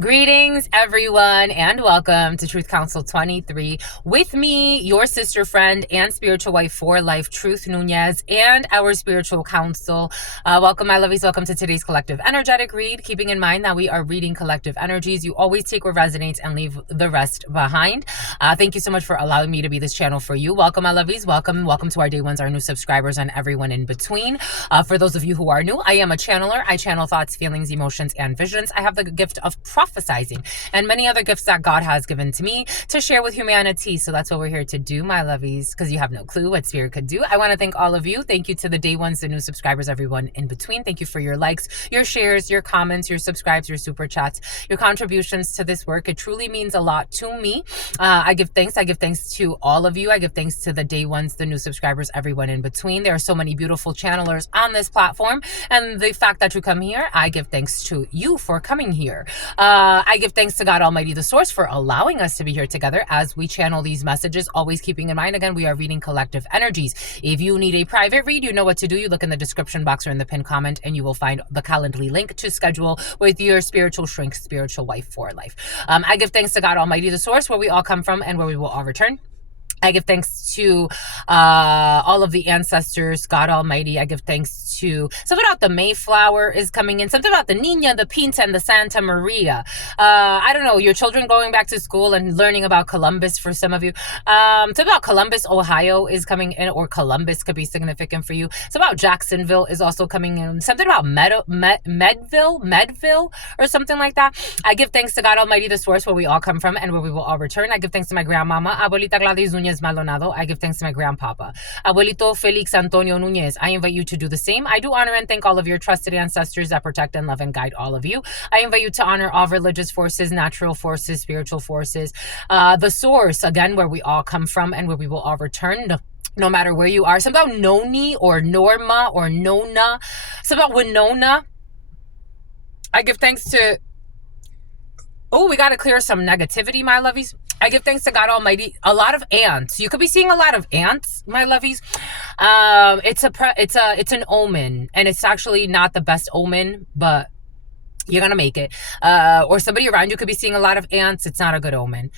Greetings, everyone, and welcome to Truth Council 23 with me, your sister friend and spiritual wife for life, Truth Nunez, and our spiritual counsel. Welcome, my lovies. Welcome to today's collective energetic read. Keeping in mind that we are reading collective energies, you always take what resonates and leave the rest behind. Thank you so much for allowing me to be this channel for you. Welcome, my lovies. Welcome to our day ones, our new subscribers, and everyone in between. For those of you who are new, I am a channeler. I channel thoughts, feelings, emotions, and visions. I have the gift of prophesizing and many other gifts that God has given to me to share with humanity. So that's what we're here to do, my lovies, because you have no clue what spirit could do. I want to thank all of you. Thank you to the day ones, the new subscribers, everyone in between. Thank you for your likes, your shares, your comments, your subscribes, your super chats, your contributions to this work. It truly means a lot to me. I give thanks. I give thanks to all of you. I give thanks to the day ones, the new subscribers, everyone in between. There are so many beautiful channelers on this platform, and the fact that you come here, I give thanks to you for coming here. I give thanks to God Almighty, the source, for allowing us to be here together as we channel these messages, always keeping in mind, again, we are reading collective energies. If you need a private read, you know what to do. You look in the description box or in the pinned comment, and you will find the Calendly link to schedule with your spiritual shrink, spiritual wife for life. I give thanks to God Almighty, the source, where we all come from and where we will all return. I give thanks to all of the ancestors, God Almighty. I give thanks to something about the Mayflower is coming in, something about the Nina, the Pinta, and the Santa Maria. I don't know, your children going back to school and learning about Columbus for some of you. Something about Columbus, Ohio is coming in, or Columbus could be significant for you. Something about Jacksonville is also coming in. Something about Medville, or something like that. I give thanks to God Almighty, the source, where we all come from and where we will all return. I give thanks to my grandmama, Abuelita Gladys Nunez Maldonado. I give thanks to my grandpapa, Abuelito Felix Antonio Nunez. I invite you to do the same. I do honor and thank all of your trusted ancestors that protect and love and guide all of you. I invite you to honor all religious forces, natural forces, spiritual forces, the source, again, where we all come from and where we will all return. No matter where you are. Something about Noni or Norma or Nona. Something about Winona. I give thanks to... Oh, we got to clear some negativity, my lovies. I give thanks to God Almighty. A lot of ants. You could be seeing a lot of ants, my lovies. It's an omen, and it's actually not the best omen, but you're gonna make it. Or somebody around you could be seeing a lot of ants. It's not a good omen.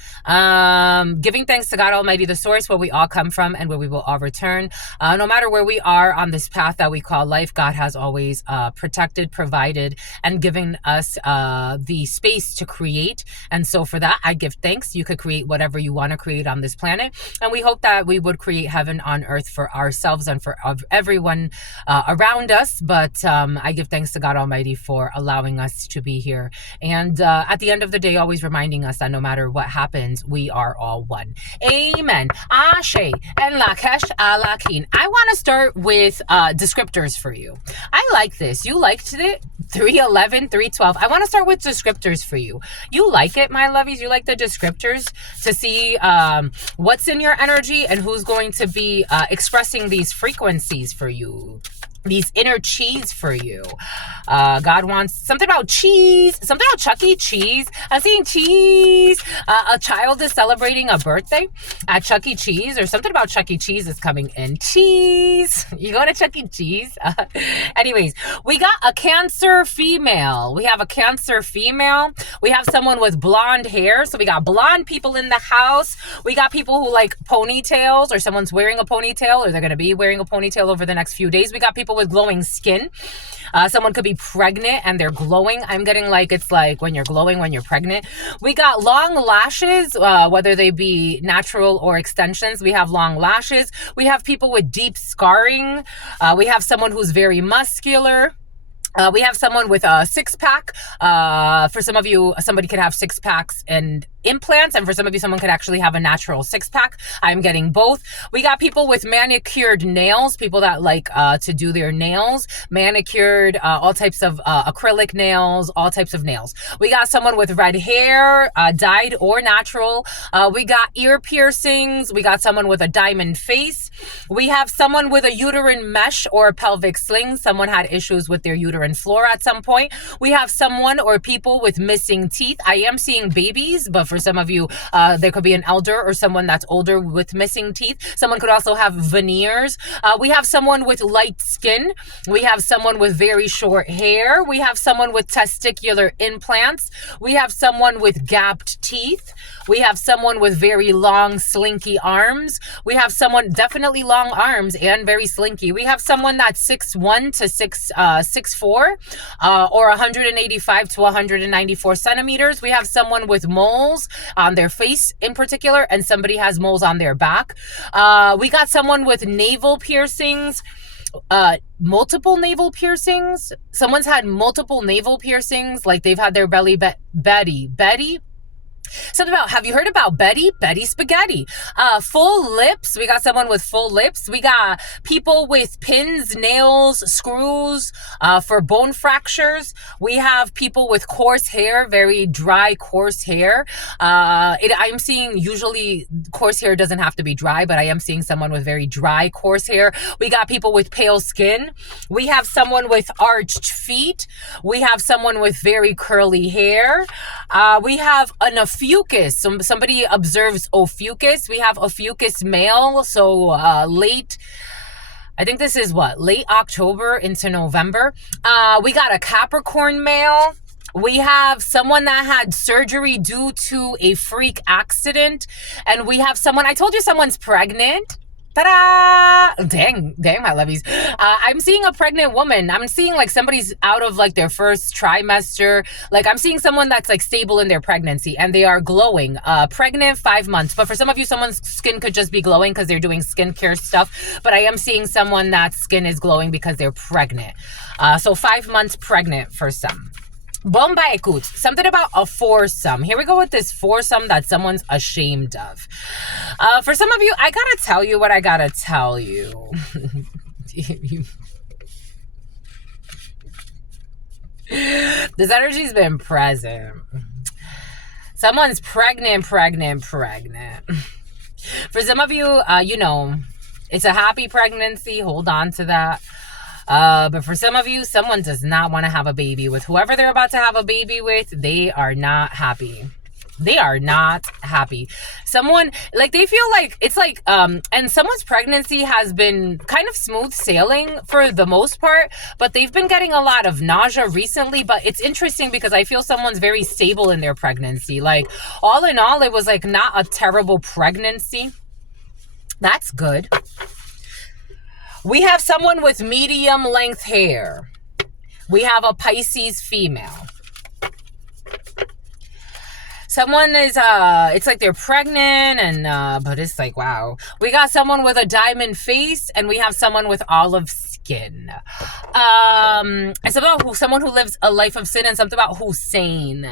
Giving thanks to God Almighty, the source, where we all come from and where we will all return. No matter where we are on this path that we call life, God has always protected, provided, and given us the space to create. And so for that, I give thanks. You could create whatever you want to create on this planet. And we hope that we would create heaven on earth for ourselves and for everyone around us. But I give thanks to God Almighty for allowing us to be here, and at the end of the day, always reminding us that no matter what happens, we are all one. Amen. Ashe and Lakesh Alakin. I want to start with descriptors for you. I like this. You liked it. 311, 312. I want to start with descriptors for you. You like it, my lovies? You like the descriptors to see what's in your energy and who's going to be expressing these frequencies for you, these inner cheese for you. God wants something about cheese, something about Chuck E. Cheese. I'm seeing cheese. A child is celebrating a birthday at Chuck E. Cheese, or something about Chuck E. Cheese is coming in. Cheese. You go to Chuck E. Cheese? Anyways, we got a Cancer female. We have a Cancer female. We have someone with blonde hair. So we got blonde people in the house. We got people who like ponytails, or someone's wearing a ponytail, or they're going to be wearing a ponytail over the next few days. We got people with glowing skin. Someone could be pregnant and they're glowing. I'm getting like, it's like when you're glowing when you're pregnant. We got long lashes, whether they be natural or extensions. We have long lashes. We have people with deep scarring. We have someone who's very muscular. We have someone with a six-pack. For some of you, somebody could have six packs and implants, and for some of you, someone could actually have a natural six-pack. I'm getting both. We got people with manicured nails, people that like to do their nails, manicured, all types of acrylic nails, all types of nails. We got someone with red hair, dyed or natural. We got ear piercings. We got someone with a diamond face. We have someone with a uterine mesh or a pelvic sling. Someone had issues with their uterine floor at some point. We have someone or people people with missing teeth. I am seeing babies, but for some of you, there could be an elder or someone that's older with missing teeth. Someone could also have veneers. We have someone with light skin. We have someone with very short hair. We have someone with testicular implants. We have someone with gapped teeth. We have someone with very long, slinky arms. We have someone definitely long arms and very slinky. We have someone that's 6'1" to 6'4", or 185 to 194 centimeters. We have someone with moles on their face in particular, and somebody has moles on their back. We got someone with navel piercings. Multiple navel piercings. Someone's had multiple navel piercings, like they've had their belly Betty. Something about, have you heard about Betty Spaghetti? Full lips. We got someone with full lips. We got people with pins, nails, screws, for bone fractures. We have people with coarse hair, very dry, coarse hair. I'm seeing, usually coarse hair doesn't have to be dry, but I am seeing someone with very dry, coarse hair. We got people with pale skin. We have someone with arched feet. We have someone with very curly hair. We have an ophiuchus. Somebody observes ophiuchus. We have ophiuchus male. So late, I think this is late October into November. We got a Capricorn male. We have someone that had surgery due to a freak accident. And we have someone, I told you someone's pregnant. Ta-da! Dang, my lovies. I'm seeing a pregnant woman. I'm seeing like somebody's out of like their first trimester. Like I'm seeing someone that's like stable in their pregnancy and they are glowing. Pregnant 5 months. But for some of you, someone's skin could just be glowing because they're doing skincare stuff. But I am seeing someone that skin is glowing because they're pregnant. So 5 months pregnant for some. Bomba écoute. Something about a foursome. Here we go with this foursome that someone's ashamed of. For some of you, I gotta tell you what I gotta tell you. This energy's been present. Someone's pregnant. For some of you, you know, it's a happy pregnancy. Hold on to that. But for some of you, someone does not want to have a baby with whoever they're about to have a baby with. They are not happy. Someone, like, they feel like it's like, and someone's pregnancy has been kind of smooth sailing for the most part, but they've been getting a lot of nausea recently. But it's interesting because I feel someone's very stable in their pregnancy. Like, all in all, it was like not a terrible pregnancy. That's good. We have someone with medium length hair. We have a Pisces female. Someone is, it's like they're pregnant and, but it's like, wow. We got someone with a diamond face and we have someone with olive skin. It's about someone who lives a life of sin and something about Hussein.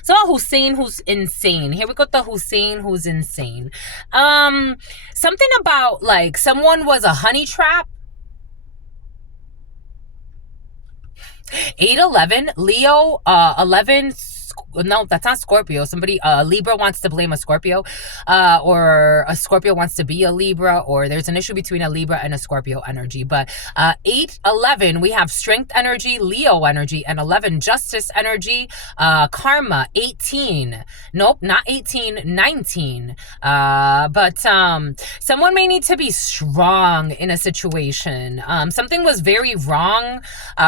It's about Hussein who's insane. Here we got the Hussein who's insane. Something about like someone was a honey trap. 8/11, Leo, 11, no, that's not Scorpio. Somebody, Libra wants to blame a Scorpio, or a Scorpio wants to be a Libra, or there's an issue between a Libra and a Scorpio energy. But 8/11, we have strength energy, Leo energy, and 11, justice energy, karma, 18. Nope, not 18, 19. But someone may need to be strong in a situation. Something was very wrong.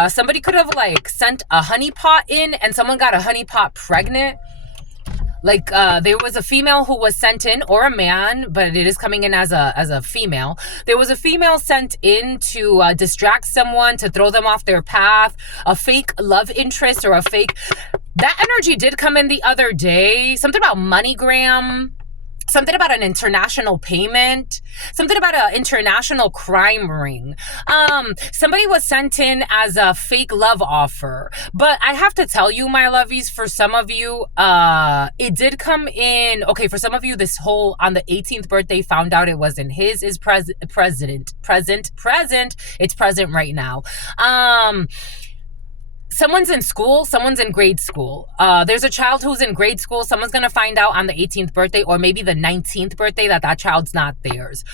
Somebody could have like sent a honeypot in and someone got a honeypot pregnant. Like there was a female who was sent in, or a man, but it is coming in as a female. There was a female sent in to distract someone, to throw them off their path, a fake love interest or a fake. That energy did come in the other day. Something about MoneyGram. Something about an international payment. Something about an international crime ring. Somebody was sent in as a fake love offer. But I have to tell you, my lovies, for some of you, it did come in. Okay, for some of you, this whole, on the 18th birthday, found out it wasn't his, is present. It's present right now. someone's in school, someone's in grade school. There's a child who's in grade school. Someone's going to find out on the 18th birthday or maybe the 19th birthday that child's not theirs.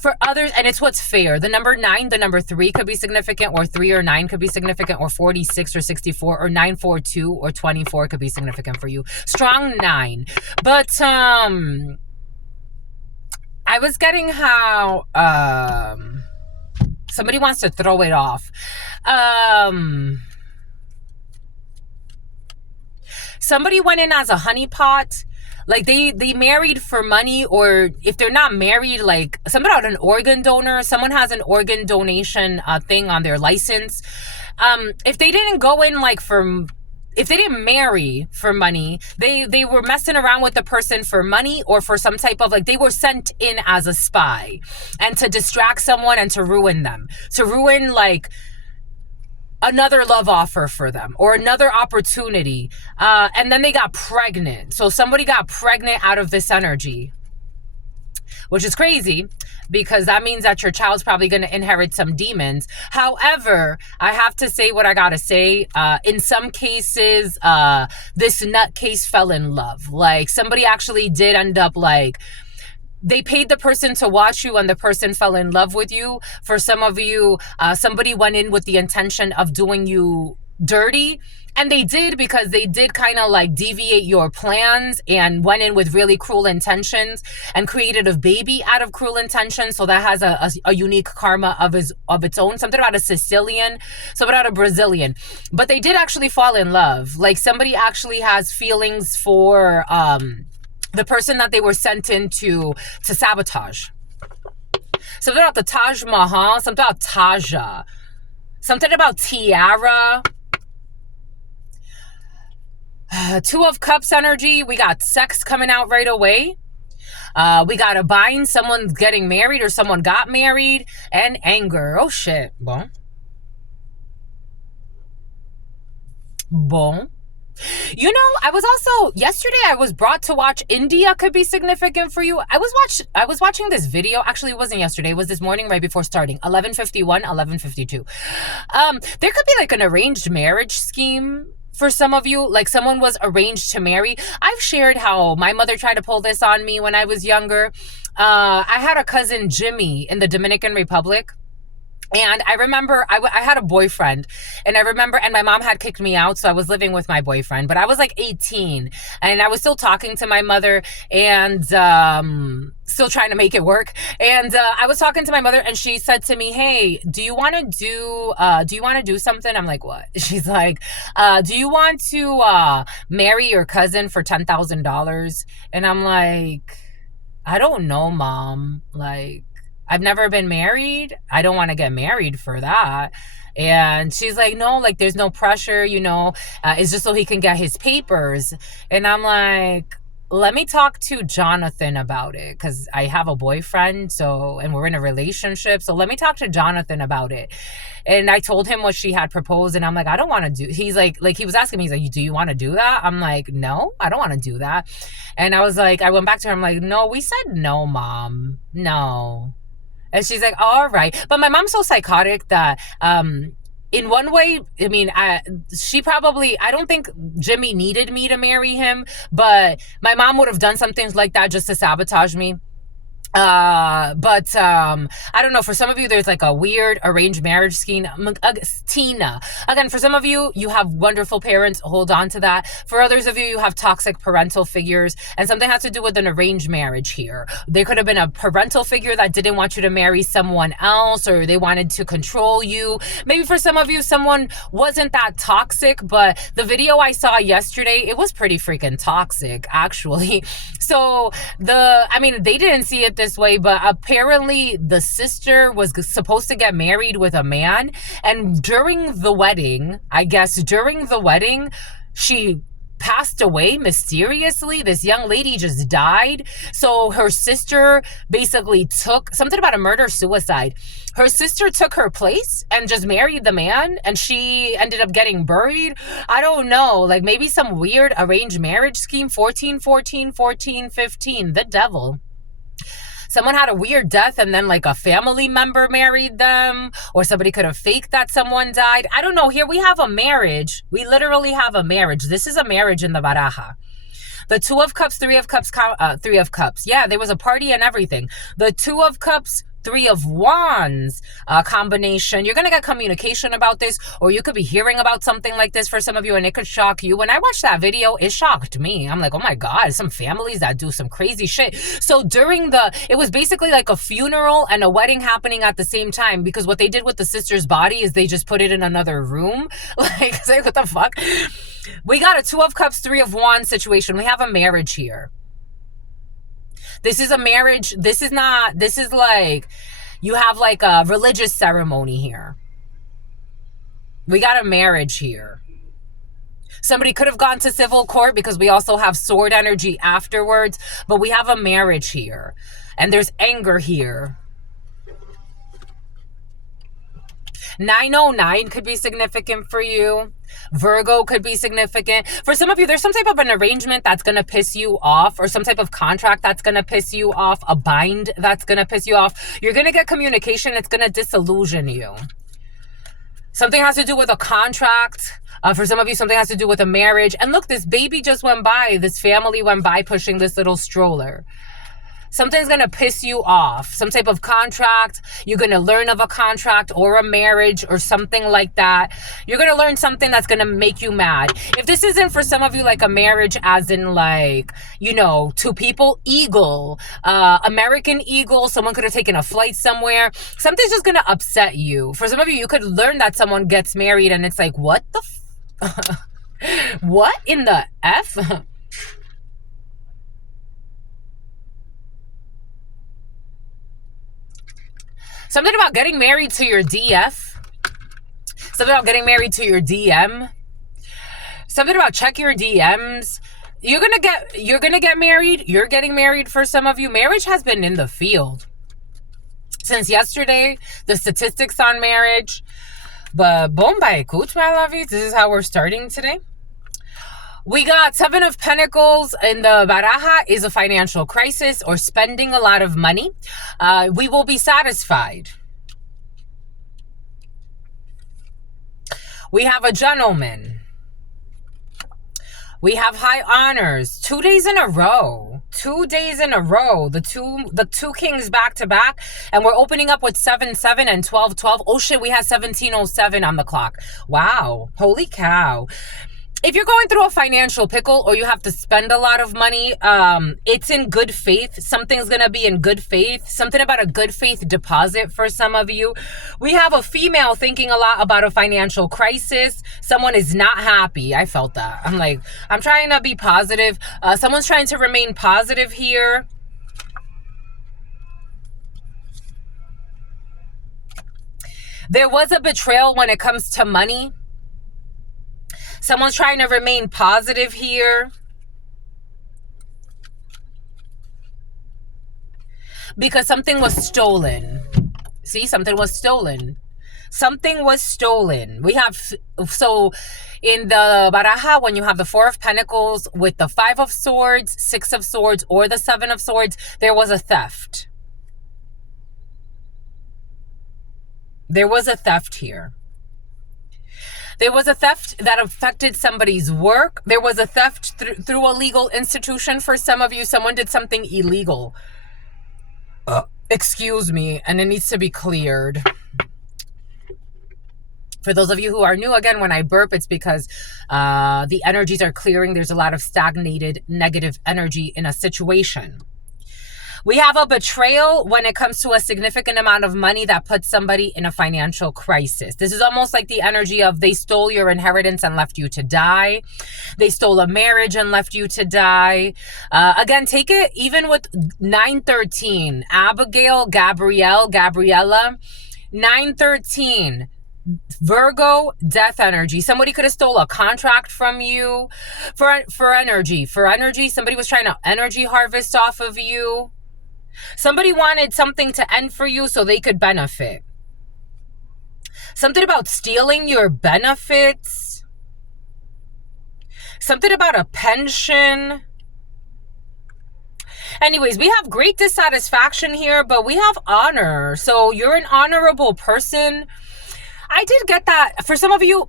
For others, and it's what's fair. The number 9, the number 3 could be significant, or 3 or 9 could be significant, or 46 or 64 or 942 or 24 could be significant for you. Strong 9. But I was getting how somebody wants to throw it off. Somebody went in as a honeypot. Like they married for money, or if they're not married, like somebody out an organ donor, someone has an organ donation thing on their license. If they didn't go in like if they didn't marry for money, they were messing around with the person for money or for some type of, like, they were sent in as a spy and to distract someone and to ruin them, to ruin like another love offer for them or another opportunity. And then they got pregnant. So somebody got pregnant out of this energy, which is crazy because that means that your child's probably going to inherit some demons. However, I have to say what I got to say. In some cases, this nutcase fell in love. Like somebody actually did end up like, they paid the person to watch you and the person fell in love with you. For some of you, somebody went in with the intention of doing you dirty. And they did, because they did kind of like deviate your plans and went in with really cruel intentions and created a baby out of cruel intentions. So that has a unique karma of its own. Something about a Sicilian, something about a Brazilian. But they did actually fall in love. Like somebody actually has feelings for the person that they were sent in to sabotage. Something about the Taj Mahal, something about Taja, something about tiara. 2 of Cups energy. We got sex coming out right away. We got a bind. Someone's getting married or someone got married. And anger. Oh, shit. Bon. You know, I was also, yesterday I was brought to watch India could be significant for you. I was watching this video. Actually, it wasn't yesterday. It was this morning right before starting. 11:51, 11:52. There could be like an arranged marriage scheme for some of you. Like someone was arranged to marry. I've shared how my mother tried to pull this on me when I was younger. I had a cousin, Jimmy, in the Dominican Republic. And I remember I had a boyfriend, and my mom had kicked me out. So I was living with my boyfriend, but I was like 18 and I was still talking to my mother and, still trying to make it work. And, I was talking to my mother and she said to me, hey, do you want to do something? I'm like, what? She's like, do you want to, marry your cousin for $10,000? And I'm like, I don't know, Mom. Like, I've never been married. I don't want to get married for that. And she's like, no, like there's no pressure, you know, it's just so he can get his papers. And I'm like, let me talk to Jonathan about it, because I have a boyfriend, and we're in a relationship. So let me talk to Jonathan about it. And I told him what she had proposed, and I'm like, I don't want to do. He's like he was asking me, he's like, do you want to do that? I'm like, no, I don't want to do that. And I was like, I went back to her. I'm like, no, we said no, Mom, no. And she's like, all right. But my mom's so psychotic that, in one way, I mean, I don't think Jimmy needed me to marry him, but my mom would have done some things like that just to sabotage me. But I don't know, for some of you there's like a weird arranged marriage scheme. Tina, again, for some of you, you have wonderful parents, hold on to that. For others of you, you have toxic parental figures, and something has to do with an arranged marriage here. There could have been a parental figure that didn't want you to marry someone else, or they wanted to control you. Maybe for some of you, someone wasn't that toxic, but the video I saw yesterday, it was pretty freaking toxic, actually. So they didn't see it this way, but apparently the sister was supposed to get married with a man, and during the wedding, she passed away mysteriously. This young lady just died. So her sister basically took something about a murder-suicide. Her sister took her place and just married the man, and she ended up getting buried. I don't know, like maybe some weird arranged marriage scheme. 14, 14, 14, 15, the devil. Someone had a weird death and then like a family member married them, or somebody could have faked that someone died. I don't know. Here we have a marriage. We literally have a marriage. This is a marriage in the baraja. The Two of Cups, Three of Cups, Three of Cups. Yeah, there was a party and everything. The Two of Cups, Three of Wands combination. You're going to get communication about this, or you could be hearing about something like this for some of you, and it could shock you. When I watched that video, it shocked me. I'm like, oh my God, some families that do some crazy shit. So it was basically like a funeral and a wedding happening at the same time, because what they did with the sister's body is they just put it in another room. Like, what the fuck? We got a Two of Cups, Three of Wands situation. We have a marriage here. This is a marriage. This is like, you have like a religious ceremony here. We got a marriage here. Somebody could have gone to civil court because we also have sword energy afterwards, but we have a marriage here. And there's anger here. 909 could be significant for you. Virgo could be significant. For some of you, there's some type of an arrangement that's going to piss you off, or some type of contract that's going to piss you off, a bind that's going to piss you off. You're going to get communication that's going to disillusion you. Something has to do with a contract. For some of you, something has to do with a marriage. And look, this baby just went by. This family went by pushing this little stroller. Something's going to piss you off. Some type of contract. You're going to learn of a contract or a marriage or something like that. You're going to learn something that's going to make you mad. If this isn't for some of you like a marriage as in like, you know, two people, eagle, American eagle, someone could have taken a flight somewhere. Something's just going to upset you. For some of you, you could learn that someone gets married and it's like, what the what in the F? Something about getting married to your DF. Something about getting married to your DM. Something about check your DMs. You're gonna get married. You're getting married for some of you. Marriage has been in the field since yesterday. The statistics on marriage. But bombay kuch, my lovies. This is how we're starting today. We got Seven of Pentacles in the baraja is a financial crisis or spending a lot of money. We will be satisfied. We have a gentleman. We have high honors. 2 days in a row. 2 days in a row. The two kings back to back. And we're opening up with 7-7 and 12-12. Oh shit, we had 1707 on the clock. Wow. Holy cow. If you're going through a financial pickle or you have to spend a lot of money, it's in good faith. Something's going to be in good faith. Something about a good faith deposit for some of you. We have a female thinking a lot about a financial crisis. Someone is not happy. I felt that. I'm like, I'm trying to be positive. Someone's trying to remain positive here. There was a betrayal when it comes to money. Someone's trying to remain positive here. Because something was stolen. See, something was stolen. Something was stolen. We have, so in the baraja, when you have the Four of Pentacles with the Five of Swords, Six of Swords, or the Seven of Swords, there was a theft. There was a theft here. There was a theft that affected somebody's work. There was a theft through a legal institution for some of you. Someone did something illegal. Excuse me, and it needs to be cleared. For those of you who are new, again, when I burp, it's because the energies are clearing. There's a lot of stagnated negative energy in a situation. We have a betrayal when it comes to a significant amount of money that puts somebody in a financial crisis. This is almost like the energy of they stole your inheritance and left you to die. They stole a marriage and left you to die. Again, take it even with 913. Abigail, Gabriella. 913. Virgo, death energy. Somebody could have stole a contract from you for energy. Somebody was trying to energy harvest off of you. Somebody wanted something to end for you so they could benefit. Something about stealing your benefits. Something about a pension. Anyways, we have great dissatisfaction here, but we have honor. So you're an honorable person. I did get that. For some of you,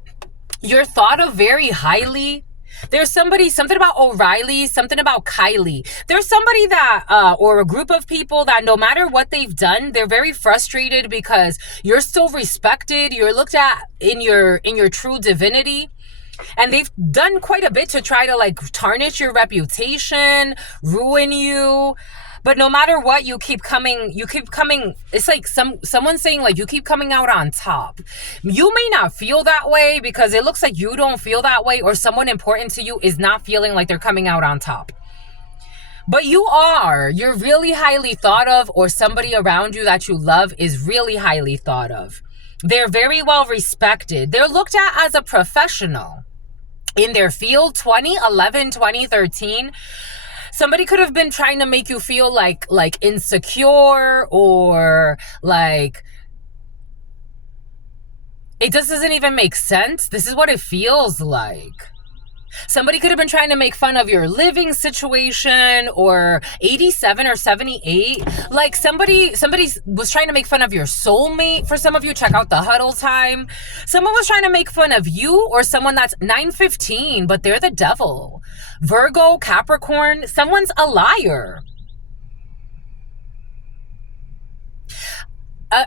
you're thought of very highly. There's something about O'Reilly, something about Kylie. There's somebody that, or a group of people that no matter what they've done, they're very frustrated because you're still respected. You're looked at in your true divinity. And they've done quite a bit to try to like tarnish your reputation, ruin you. But no matter what, you keep coming. It's like someone saying like you keep coming out on top. You may not feel that way because it looks like you don't feel that way, or someone important to you is not feeling like they're coming out on top. But you are. You're really highly thought of, or somebody around you that you love is really highly thought of. They're very well respected. They're looked at as a professional in their field. 2011, 2013. Somebody could have been trying to make you feel like insecure, or like it just doesn't even make sense. This is what it feels like. Somebody could have been trying to make fun of your living situation, or 87 or 78. Like somebody was trying to make fun of your soulmate. For some of you, check out the huddle time. Someone was trying to make fun of you, or someone that's 915, but they're the devil. Virgo, Capricorn, someone's a liar.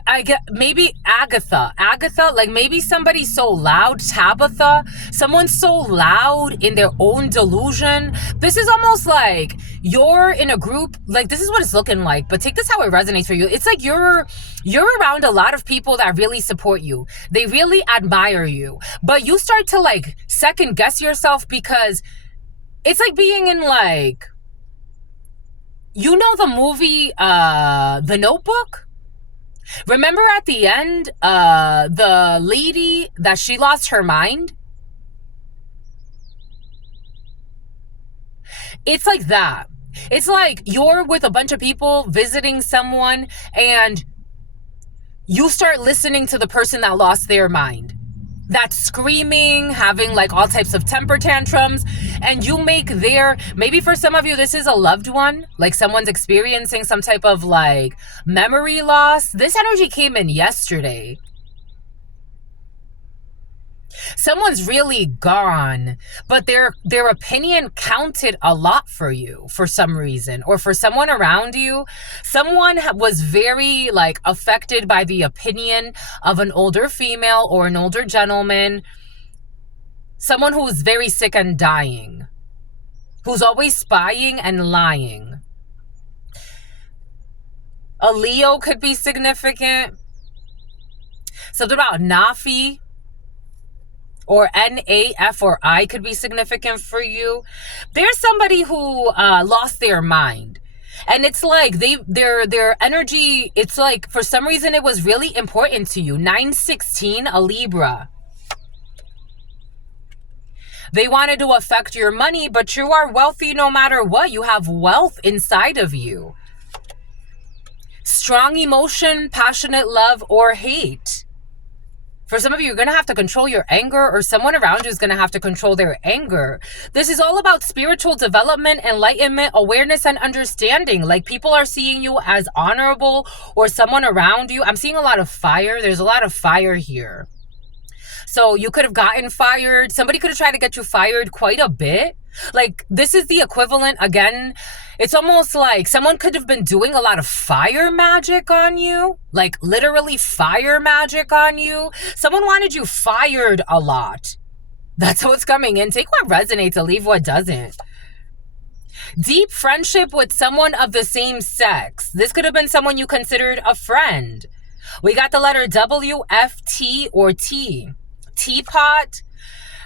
I get maybe Agatha, like maybe somebody's so loud. Tabitha, someone's so loud in their own delusion. This is almost like you're in a group, like this is what it's looking like, but take this how it resonates for you. It's like you're around a lot of people that really support you. They really admire you, but you start to like second guess yourself, because it's like being in like, you know, the movie, The Notebook? Remember at the end, the lady that she lost her mind? It's like that. It's like you're with a bunch of people visiting someone, and you start listening to the person that lost their mind. That's screaming, having like all types of temper tantrums, and you make maybe for some of you, this is a loved one, like someone's experiencing some type of like memory loss. This energy came in yesterday. Someone's really gone, but their opinion counted a lot for you for some reason, or for someone around you. Someone was very like affected by the opinion of an older female or an older gentleman. Someone who's very sick and dying, who's always spying and lying. A Leo could be significant. Something about Nafi, or NAF or I could be significant for you. There's somebody who lost their mind. And it's like their energy, it's like for some reason it was really important to you. 916, a Libra. They wanted to affect your money, but you are wealthy no matter what. You have wealth inside of you. Strong emotion, passionate love, or hate. For some of you, you're going to have to control your anger, or someone around you is going to have to control their anger. This is all about spiritual development, enlightenment, awareness, and understanding. Like people are seeing you as honorable, or someone around you. I'm seeing a lot of fire. There's a lot of fire here. So you could have gotten fired. Somebody could have tried to get you fired quite a bit. Like this is the equivalent, again, it's almost like someone could have been doing a lot of fire magic on you, like literally fire magic on you. Someone wanted you fired a lot. That's what's coming in. Take what resonates and leave what doesn't. Deep friendship with someone of the same sex. This could have been someone you considered a friend. We got the letter W, F, T, or T. Teapot.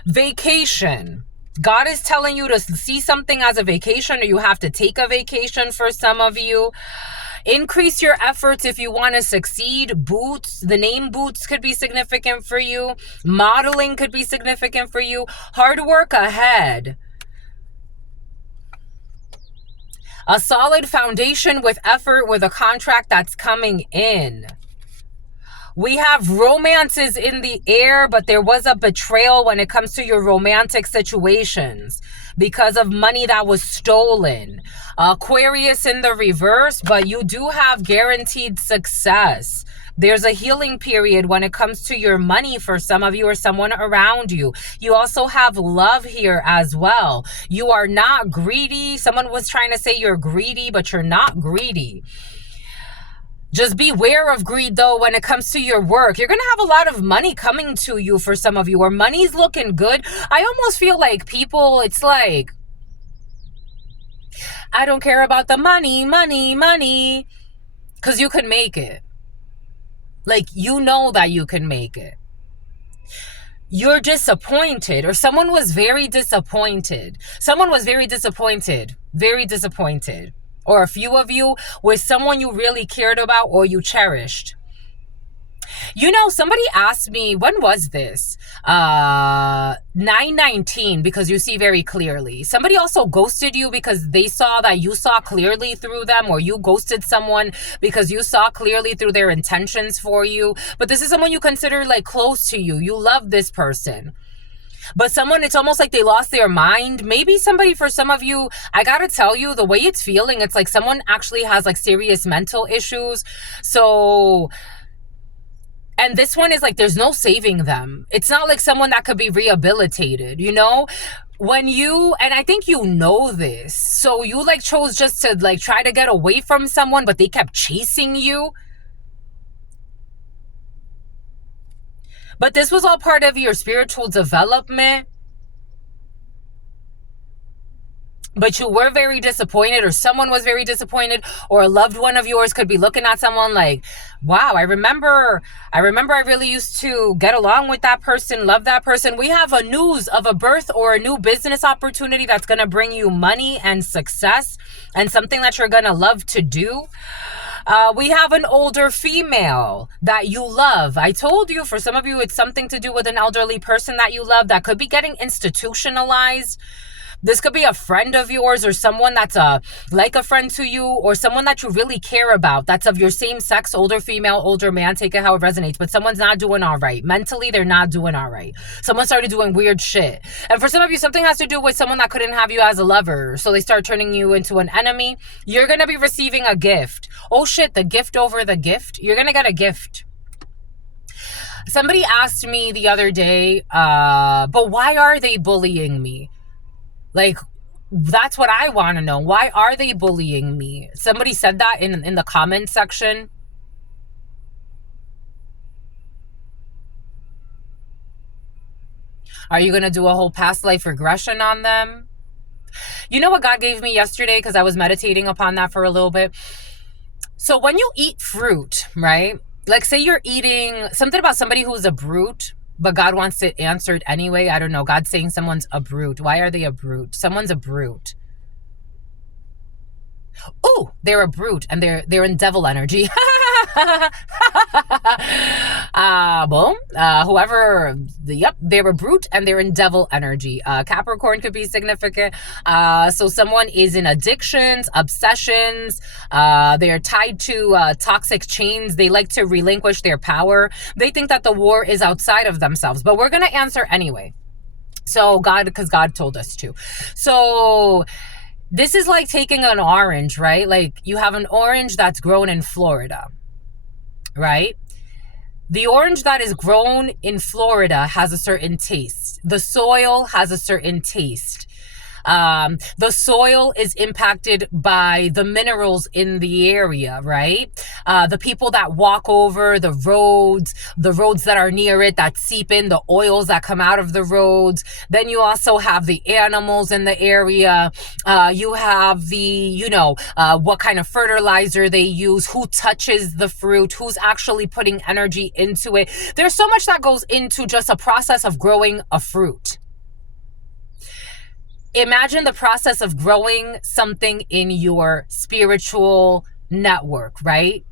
Vacation. God is telling you to see something as a vacation, or you have to take a vacation for some of you. Increase your efforts if you want to succeed. Boots, the name Boots could be significant for you. Modeling could be significant for you. Hard work ahead. A solid foundation with effort with a contract that's coming in. We have romances in the air, but there was a betrayal when it comes to your romantic situations because of money that was stolen. Aquarius in the reverse, but you do have guaranteed success. There's a healing period when it comes to your money for some of you or someone around you. You also have love here as well. You are not greedy. Someone was trying to say you're greedy, but you're not greedy. Just beware of greed, though, when it comes to your work. You're going to have a lot of money coming to you for some of you, or money's looking good. I almost feel like people, it's like, I don't care about the money, because you can make it. Like, you know that you can make it. You're disappointed, or someone was very disappointed. Someone was very disappointed. Or a few of you with someone you really cared about or you cherished. You know, somebody asked me, when was this? 9/19, because you see very clearly. Somebody also ghosted you because they saw that you saw clearly through them, or you ghosted someone because you saw clearly through their intentions for you. But this is someone you consider like close to you. You love this person. But someone, it's almost like they lost their mind. Maybe somebody, for some of you, I gotta tell you, the way it's feeling, it's like someone actually has like serious mental issues. So, and this one is like, there's no saving them. It's not like someone that could be rehabilitated, you know? When you, and I think you know this, so you like chose just to like try to get away from someone, but they kept chasing you. But this was all part of your spiritual development. But you were very disappointed, or someone was very disappointed, or a loved one of yours could be looking at someone like, wow, I remember I really used to get along with that person, love that person. We have a news of a birth or a new business opportunity that's going to bring you money and success and something that you're going to love to do. We have an older female that you love. I told you, for some of you, it's something to do with an elderly person that you love that could be getting institutionalized. This could be a friend of yours, or someone that's like a friend to you, or someone that you really care about that's of your same sex, older female, older man, take it how it resonates. But someone's not doing all right. Mentally, they're not doing all right. Someone started doing weird shit. And for some of you, something has to do with someone that couldn't have you as a lover. So they start turning you into an enemy. You're going to be receiving a gift. Oh shit, the gift over the gift. You're going to get a gift. Somebody asked me the other day, but why are they bullying me? Like, that's what I want to know. Why are they bullying me? Somebody said that in the comment section. Are you going to do a whole past life regression on them? You know what God gave me yesterday, because I was meditating upon that for a little bit. So when you eat fruit, right? Like, say you're eating something about somebody who's a brute, but God wants it answered anyway. I don't know. God's saying someone's a brute. Why are they a brute? Someone's a brute. Oh, they're a brute, and they're in devil energy. Whoever, yep, they're a brute and they're in devil energy. Capricorn could be significant. So someone is in addictions, obsessions. They're tied to toxic chains. They like to relinquish their power. They think that the war is outside of themselves, but we're going to answer anyway. So God, because God told us to. So this is like taking an orange, right? Like, you have an orange that's grown in Florida, right? The orange that is grown in Florida has a certain taste. The soil has a certain taste. The soil is impacted by the minerals in the area, right? The people that walk over the roads that are near it, that seep in, the oils that come out of the roads. Then you also have the animals in the area. You have the, what kind of fertilizer they use, who touches the fruit, who's actually putting energy into it. There's so much that goes into just a process of growing a fruit. Imagine the process of growing something in your spiritual network, right?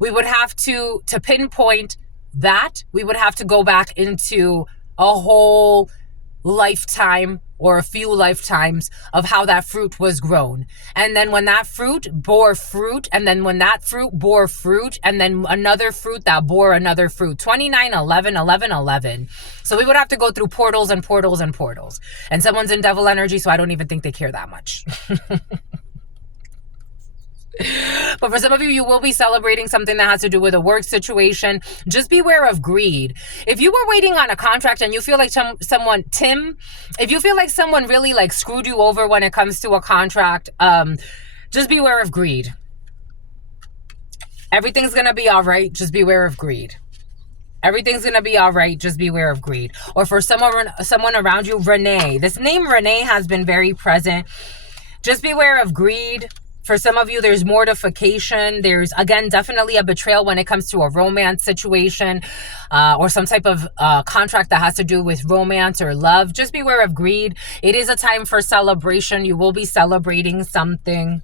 We would have to pinpoint that, we would have to go back into a whole lifetime or a few lifetimes of how that fruit was grown. And then when that fruit bore fruit, and then when that fruit bore fruit, and then another fruit that bore another fruit. 29, 11, 11, 11. So we would have to go through portals and portals and portals. And someone's in devil energy, so I don't even think they care that much. But for some of you, you will be celebrating something that has to do with a work situation. Just beware of greed. If you were waiting on a contract and you feel like someone, Tim, if you feel like someone really like screwed you over when it comes to a contract, just beware of greed. Everything's going to be all right. Just beware of greed. Everything's going to be all right. Just beware of greed. Or for someone around you, Renee. This name Renee has been very present. Just beware of greed. For some of you, there's mortification. There's, again, definitely a betrayal when it comes to a romance situation or some type of contract that has to do with romance or love. Just beware of greed. It is a time for celebration. You will be celebrating something.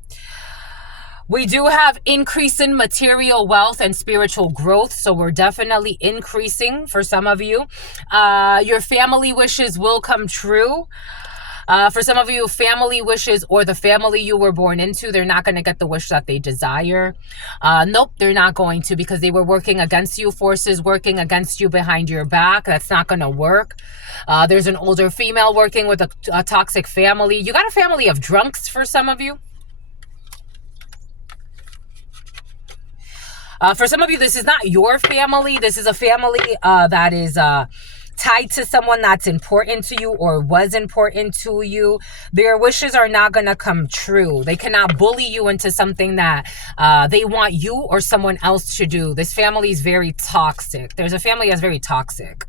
We do have increase in material wealth and spiritual growth. So we're definitely increasing for some of you. Your family wishes will come true. For some of you, family wishes or the family you were born into, they're not going to get the wish that they desire. Nope, they're not going to, because they were working against you, forces working against you behind your back. That's not going to work. There's an older female working with a toxic family. You got a family of drunks for some of you. For some of you, this is not your family. This is a family that is tied to someone that's important to you or was important to you. Their wishes are not going to come true. They cannot bully you into something that they want you or someone else to do. This family is very toxic. There's a family that's very toxic.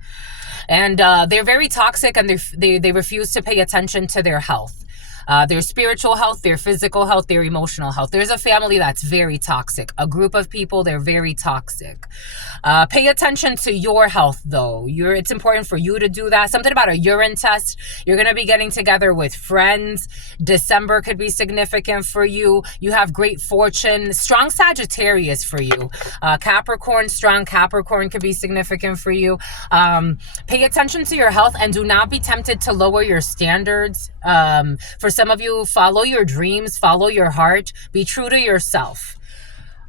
And they're very toxic, and they refuse to pay attention to their health. Their spiritual health, their physical health, their emotional health. There's a family that's very toxic. A group of people, they're very toxic. Pay attention to your health, though. It's important for you to do that. Something about a urine test. You're going to be getting together with friends. December could be significant for you. You have great fortune. Strong Sagittarius for you. Capricorn, strong Capricorn could be significant for you. Pay attention to your health and do not be tempted to lower your standards. For some of you, follow your dreams, follow your heart, be true to yourself.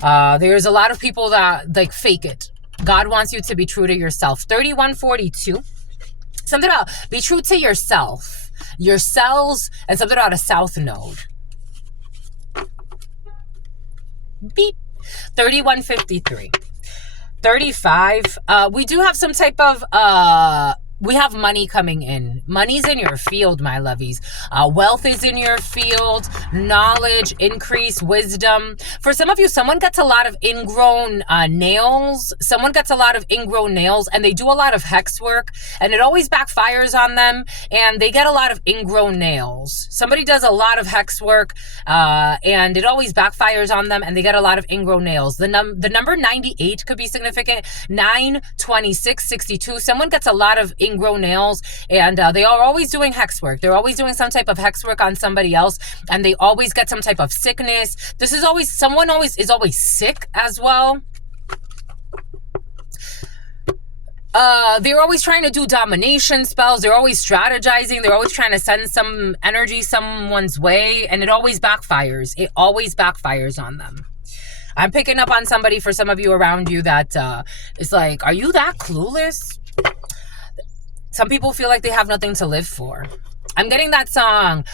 There's a lot of people that like fake it. God wants you to be true to yourself. 3142. Something about be true to yourself, your cells, and something about a south node. Beep. 3153. 35. We do have some type of we have money coming in. Money's in your field, my lovies. Wealth is in your field. Knowledge, increase, wisdom. For some of you, someone gets a lot of ingrown nails. Someone gets a lot of ingrown nails, and they do a lot of hex work, and it always backfires on them, and they get a lot of ingrown nails. Somebody does a lot of hex work, and it always backfires on them, and they get a lot of ingrown nails. The number 98 could be significant. 9, 26, 62. Someone gets a lot of ingrown nails, and they are always doing hex work. They're always doing some type of hex work on somebody else, and they always get some type of sickness. This is always, someone always is always sick as well. They're always trying to do domination spells. They're always strategizing. They're always trying to send some energy someone's way, and it always backfires. It always backfires on them. I'm picking up on somebody, for some of you around you, that is like, are you that clueless? Some people feel like they have nothing to live for. I'm getting that song.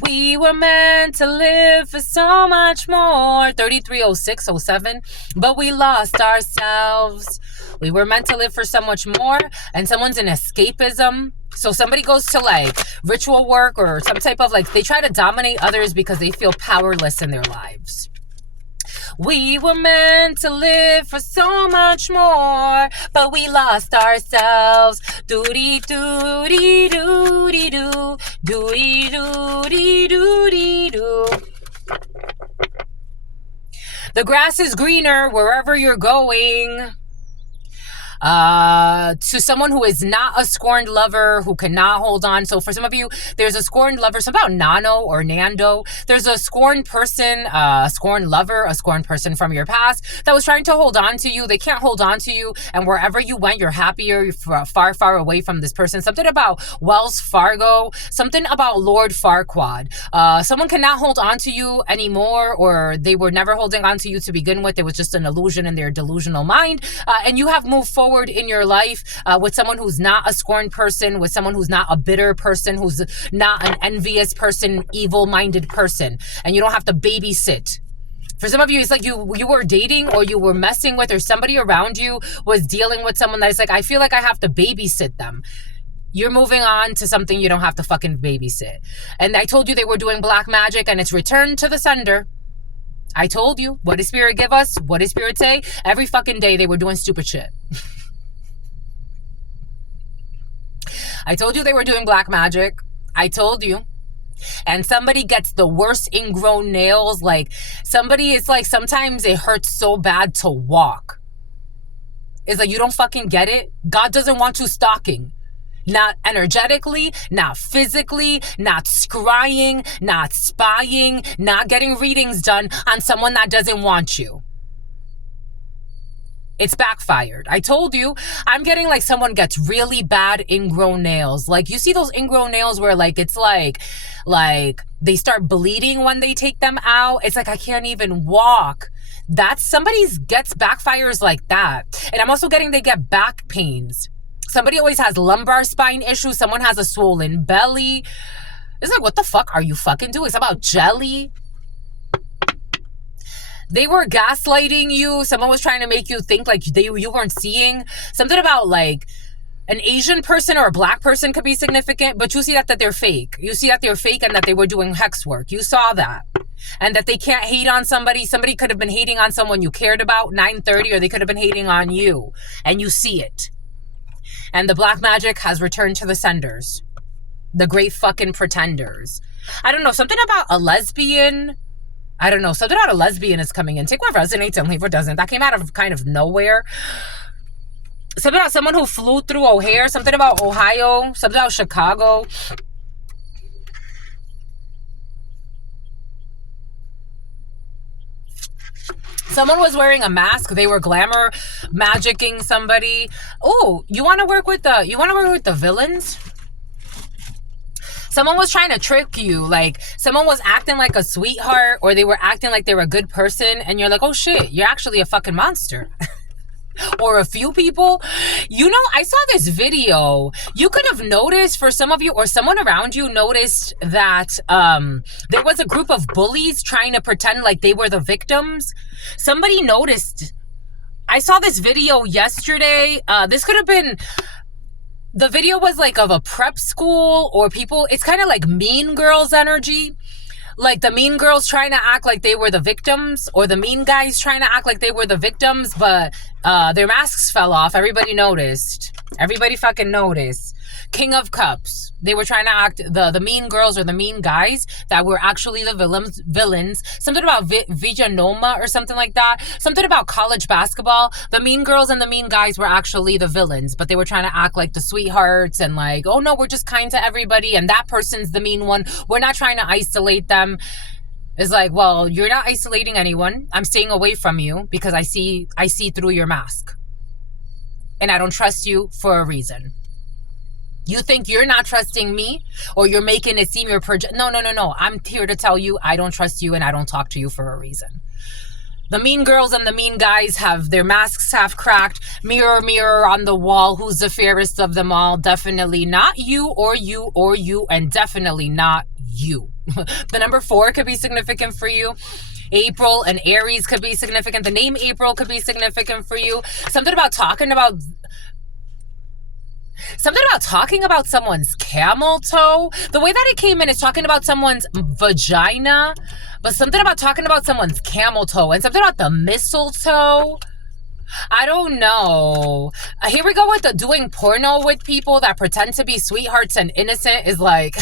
We were meant to live for so much more. 330607. But we lost ourselves. We were meant to live for so much more. And someone's in escapism. So somebody goes to like ritual work or some type of like, they try to dominate others because they feel powerless in their lives. We were meant to live for so much more, but we lost ourselves. Doody doody doody doo, doody doody doody doo. The grass is greener wherever you're going. To someone who is not a scorned lover, who cannot hold on. So for some of you, there's a scorned lover. So about Nano or Nando. There's a scorned person, a scorned lover, a scorned person from your past that was trying to hold on to you. They can't hold on to you. And wherever you went, you're happier. You're far, far away from this person. Something about Wells Fargo. Something about Lord Farquaad. Someone cannot hold on to you anymore, or they were never holding on to you to begin with. It was just an illusion in their delusional mind. And you have moved forward in your life with someone who's not a scorned person, with someone who's not a bitter person, who's not an envious person, evil-minded person. And you don't have to babysit. For some of you, it's like you were dating or you were messing with, or somebody around you was dealing with someone that is like, I feel like I have to babysit them. You're moving on to something you don't have to fucking babysit. And I told you they were doing black magic, and it's returned to the sender. I told you. What did Spirit give us? What did Spirit say? Every fucking day they were doing stupid shit. I told you they were doing black magic. I told you. And somebody gets the worst ingrown nails. Like, somebody, it's like sometimes it hurts so bad to walk. It's like, you don't fucking get it. God doesn't want you stalking. Not energetically, not physically, not scrying, not spying, not getting readings done on someone that doesn't want you. It's backfired. I told you, I'm getting like someone gets really bad ingrown nails. Like, you see those ingrown nails where like it's like they start bleeding when they take them out. It's like, I can't even walk. That's somebody's gets backfires like that. And I'm also getting they get back pains. Somebody always has lumbar spine issues. Someone has a swollen belly. It's like, what the fuck are you fucking doing? It's about jelly. They were gaslighting you. Someone was trying to make you think like you weren't seeing. Something about like an Asian person or a black person could be significant, but you see that they're fake. You see that they're fake and that they were doing hex work. You saw that. And that they can't hate on somebody. Somebody could have been hating on someone you cared about, 9:30, or they could have been hating on you. And you see it. And the black magic has returned to the senders. The great fucking pretenders. I don't know, something about a lesbian. I don't know, something about a lesbian is coming in. Take what resonates and leave what doesn't. That came out of kind of nowhere. Something about someone who flew through O'Hare. Something about Ohio. Something about Chicago. Someone was wearing a mask. They were glamour magicking somebody. Oh, you want to work with the villains? Someone was trying to trick you. Like, someone was acting like a sweetheart, or they were acting like they were a good person, and you're like, oh shit, you're actually a fucking monster. Or a few people. You know, I saw this video. You could have noticed, for some of you, or someone around you noticed that there was a group of bullies trying to pretend like they were the victims. Somebody noticed. I saw this video yesterday. This could have been... The video was like of a prep school or people. It's kind of like Mean Girls energy. Like the mean girls trying to act like they were the victims, or the mean guys trying to act like they were the victims, but their masks fell off. Everybody noticed. Everybody fucking noticed. King of Cups. They were trying to act the mean girls or the mean guys that were actually the villains. Something about Villanoma or something like that. Something about college basketball. The mean girls and the mean guys were actually the villains, but they were trying to act like the sweethearts and like, oh no, we're just kind to everybody, and that person's the mean one. We're not trying to isolate them. It's like, well, you're not isolating anyone. I'm staying away from you because I see through your mask. And I don't trust you for a reason. You think you're not trusting me, or you're making it seem you're No. I'm here to tell you I don't trust you, and I don't talk to you for a reason. The mean girls and the mean guys have their masks half cracked. Mirror, mirror on the wall, who's the fairest of them all? Definitely not you, or you, or you, and definitely not you. The number 4 could be significant for you. April and Aries could be significant. The name April could be significant for you. Something about talking about someone's camel toe. The way that it came in is talking about someone's vagina, but something about talking about someone's camel toe, and something about the mistletoe. I don't know. Here we go with the doing porno with people that pretend to be sweethearts and innocent is like...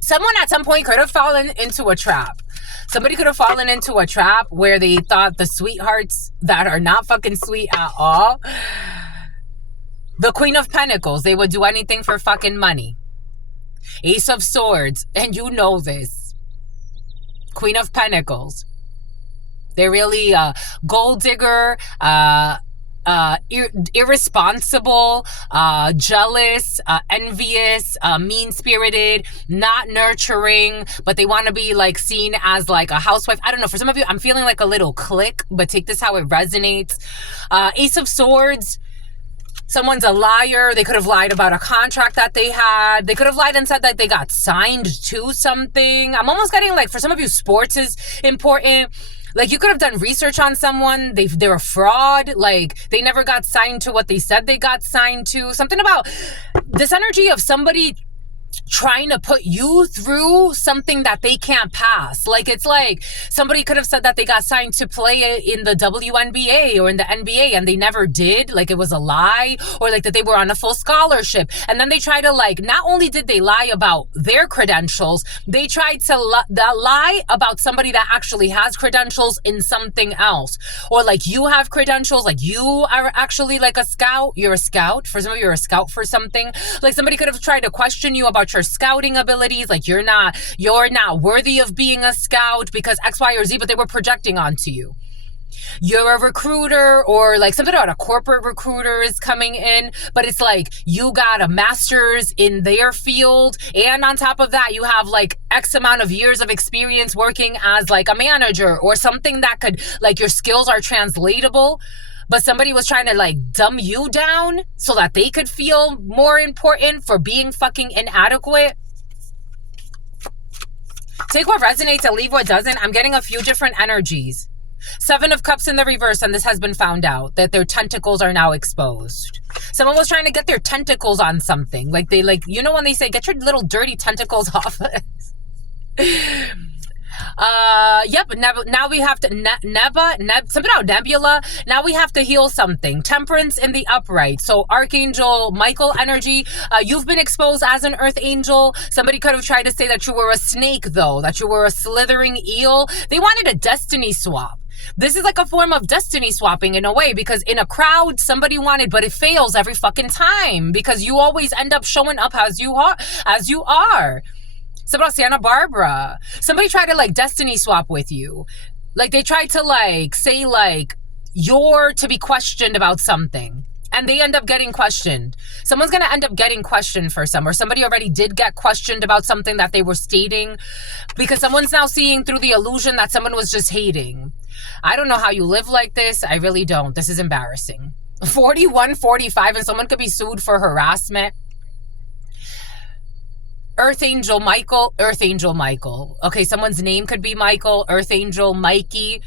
Someone at some point could have fallen into a trap. Somebody could have fallen into a trap where they thought the sweethearts that are not fucking sweet at all, the Queen of Pentacles, they would do anything for fucking money. Ace of Swords, and you know this. Queen of Pentacles. They're really gold digger, irresponsible, jealous, envious, mean-spirited, not nurturing, but they want to be like seen as like a housewife. I don't know. For some of you, I'm feeling like a little click, but take this how it resonates. Ace of Swords. Someone's a liar. They could have lied about a contract that they had. They could have lied and said that they got signed to something. I'm almost getting like, for some of you, sports is important. Like, you could have done research on someone. They're a fraud. Like, they never got signed to what they said they got signed to. Something about this energy of somebody trying to put you through something that they can't pass. Like, it's like somebody could have said that they got signed to play in the WNBA or in the NBA and they never did. Like, it was a lie. Or like that they were on a full scholarship. And then they try to, like, not only did they lie about their credentials, they tried to lie about somebody that actually has credentials in something else. Or like, you have credentials, like you are actually like a scout. You're a scout. For some of you, you're a scout for something. Like, somebody could have tried to question you about your scouting abilities, like you're not worthy of being a scout because X, Y, or Z, but they were projecting onto you. You're a recruiter, or like something about a corporate recruiter is coming in, but it's like you got a master's in their field, and on top of that, you have like X amount of years of experience working as like a manager or something that could, like, your skills are translatable. But somebody was trying to like dumb you down so that they could feel more important for being fucking inadequate. Take what resonates and leave what doesn't. I'm getting a few different energies. 7 of Cups in the reverse, and this has been found out, that their tentacles are now exposed. Someone was trying to get their tentacles on something. Like, they, like, you know when they say, get your little dirty tentacles off us? Yep. Now we have to something about nebula. Now we have to heal something. Temperance in the upright. So Archangel Michael energy. You've been exposed as an earth angel. Somebody could have tried to say that you were a snake, though, that you were a slithering eel. They wanted a destiny swap. This is like a form of destiny swapping in a way, because in a crowd somebody wanted, but it fails every fucking time because you always end up showing up as you are. Something about Santa Barbara. Somebody tried to like destiny swap with you. Like, they tried to like say like you're to be questioned about something, and they end up getting questioned. Someone's going to end up getting questioned for some, or somebody already did get questioned about something that they were stating, because someone's now seeing through the illusion that someone was just hating. I don't know how you live like this. I really don't. This is embarrassing. 41, 45, and someone could be sued for harassment. Earth Angel Michael. Okay, someone's name could be Michael. Earth Angel Mikey.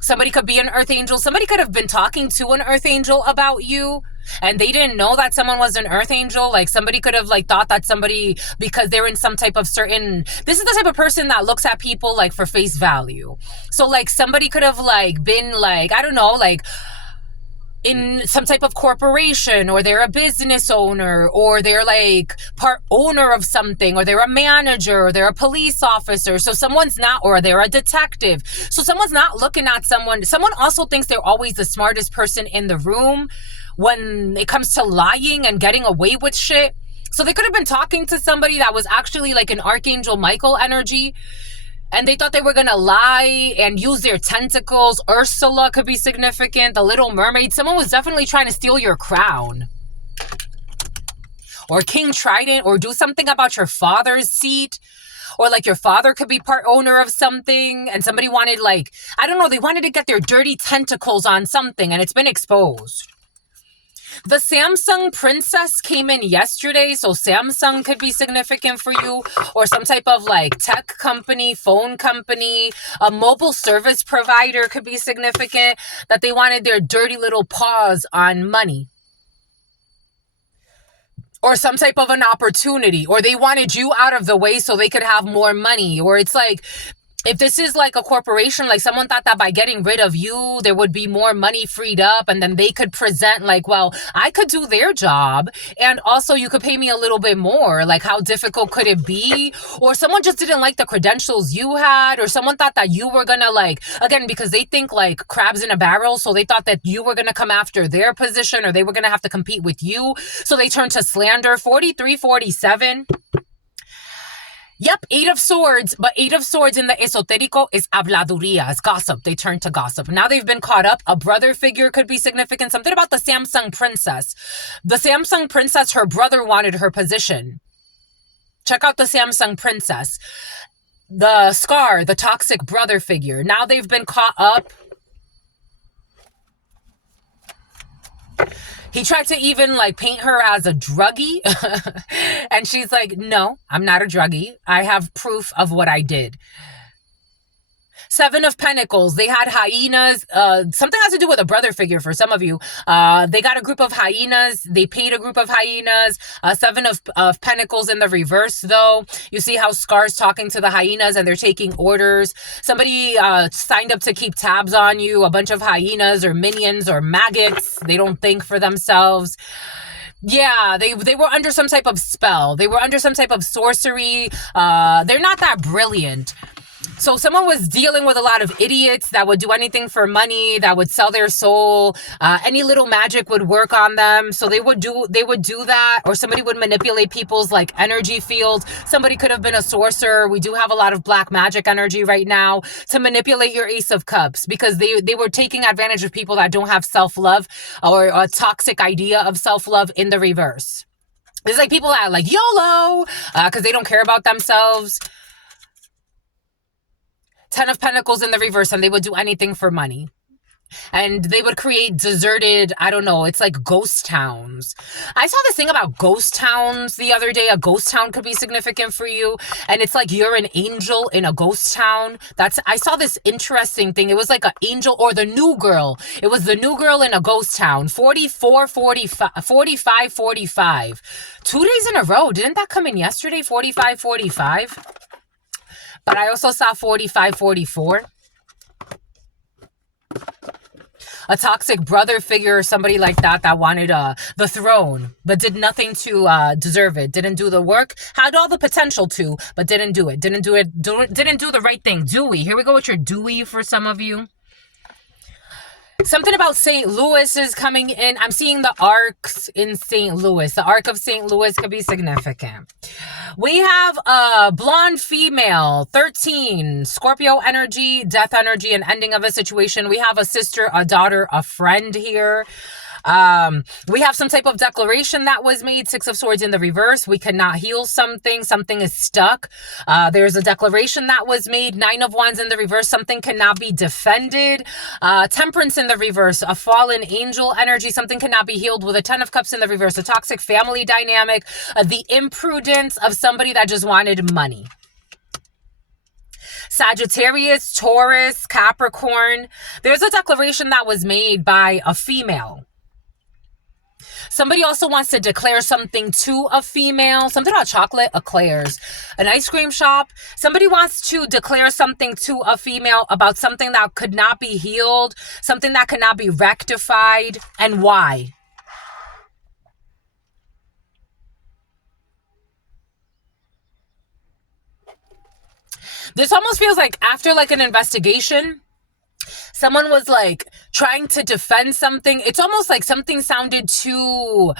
Somebody could be an Earth Angel. Somebody could have been talking to an Earth Angel about you, and they didn't know that someone was an Earth Angel. Like, somebody could have like thought that somebody, because they're in some type of certain, this is the type of person that looks at people like for face value. So like, somebody could have like been like, I don't know, like in some type of corporation, or they're a business owner, or they're like part owner of something, or they're a manager, or they're a police officer. So someone's not, or they're a detective. So someone's not looking at someone. Someone also thinks they're always the smartest person in the room when it comes to lying and getting away with shit. So they could have been talking to somebody that was actually like an Archangel Michael energy, and they thought they were going to lie and use their tentacles. Ursula could be significant. The Little Mermaid. Someone was definitely trying to steal your crown. Or King Trident. Or do something about your father's seat. Or like your father could be part owner of something. And somebody wanted like, I don't know, they wanted to get their dirty tentacles on something. And it's been exposed. The Samsung Princess came in yesterday, so Samsung could be significant for you, or some type of like tech company, phone company, a mobile service provider could be significant, that they wanted their dirty little paws on money. Or some type of an opportunity, or they wanted you out of the way so they could have more money, or it's like if this is like a corporation, like someone thought that by getting rid of you, there would be more money freed up, and then they could present like, well, I could do their job, and also you could pay me a little bit more. Like, how difficult could it be? Or someone just didn't like the credentials you had, or someone thought that you were gonna, like, again, because they think like crabs in a barrel, so they thought that you were gonna come after their position, or they were gonna have to compete with you, so they turned to slander. 43, 47. Yep, Eight of Swords, but Eight of Swords in the esoterico is habladuria, it's gossip. They turn to gossip. Now they've been caught up. A brother figure could be significant. Something about the Samsung princess. The Samsung princess, her brother wanted her position. Check out the Samsung princess. The Scar, the toxic brother figure. Now they've been caught up. He tried to even like paint her as a druggie. And she's like, no, I'm not a druggie. I have proof of what I did. Seven of Pentacles. They had hyenas. Something has to do with a brother figure for some of you. They got a group of hyenas. They paid a group of hyenas. Seven of Pentacles in the reverse, though. You see how Scar's talking to the hyenas and they're taking orders. Somebody signed up to keep tabs on you. A bunch of hyenas or minions or maggots. They don't think for themselves. Yeah, they were under some type of spell. They were under some type of sorcery. They're not that brilliant. So someone was dealing with a lot of idiots that would do anything for money, that would sell their soul. Any little magic would work on them. So they would do that, or somebody would manipulate people's like energy fields. Somebody could have been a sorcerer. We do have a lot of black magic energy right now to manipulate your Ace of Cups, because they were taking advantage of people that don't have self-love, or a toxic idea of self-love in the reverse. It's like people that are like YOLO, because they don't care about themselves. Ten of Pentacles in the reverse, and they would do anything for money. And they would create deserted, I don't know, it's like ghost towns. I saw this thing about ghost towns the other day. A ghost town could be significant for you. And it's like you're an angel in a ghost town. I saw this interesting thing. It was like an angel, or the new girl. It was the new girl in a ghost town. 44, 45, 45, 45. 2 days in a row. Didn't that come in yesterday? 45, 45. But I also saw 45, 44. A toxic brother figure or somebody like that wanted the throne, but did nothing to deserve it. Didn't do the work. Had all the potential to, but didn't do it. Didn't do the right thing. Dewey. Here we go with your Dewey for some of you. Something about St. Louis is coming in. I'm seeing the arcs in St. Louis. The arc of St. Louis could be significant. We have a blonde female, 13, Scorpio energy, death energy, and ending of a situation. We have a sister, a daughter, a friend here. We have some type of declaration that was made. Six of Swords in the reverse. We cannot heal something. Something is stuck. There's a declaration that was made. Nine of Wands in the reverse. Something cannot be defended. Temperance in the reverse. A fallen angel energy. Something cannot be healed with a Ten of Cups in the reverse. A toxic family dynamic. The imprudence of somebody that just wanted money. Sagittarius, Taurus, Capricorn. There's a declaration that was made by a female. Somebody also wants to declare something to a female. Something about chocolate eclairs. An ice cream shop. Somebody wants to declare something to a female about something that could not be healed. Something that cannot be rectified. And why? This almost feels like after like an investigation, someone was like trying to defend something. It's almost like something sounded too...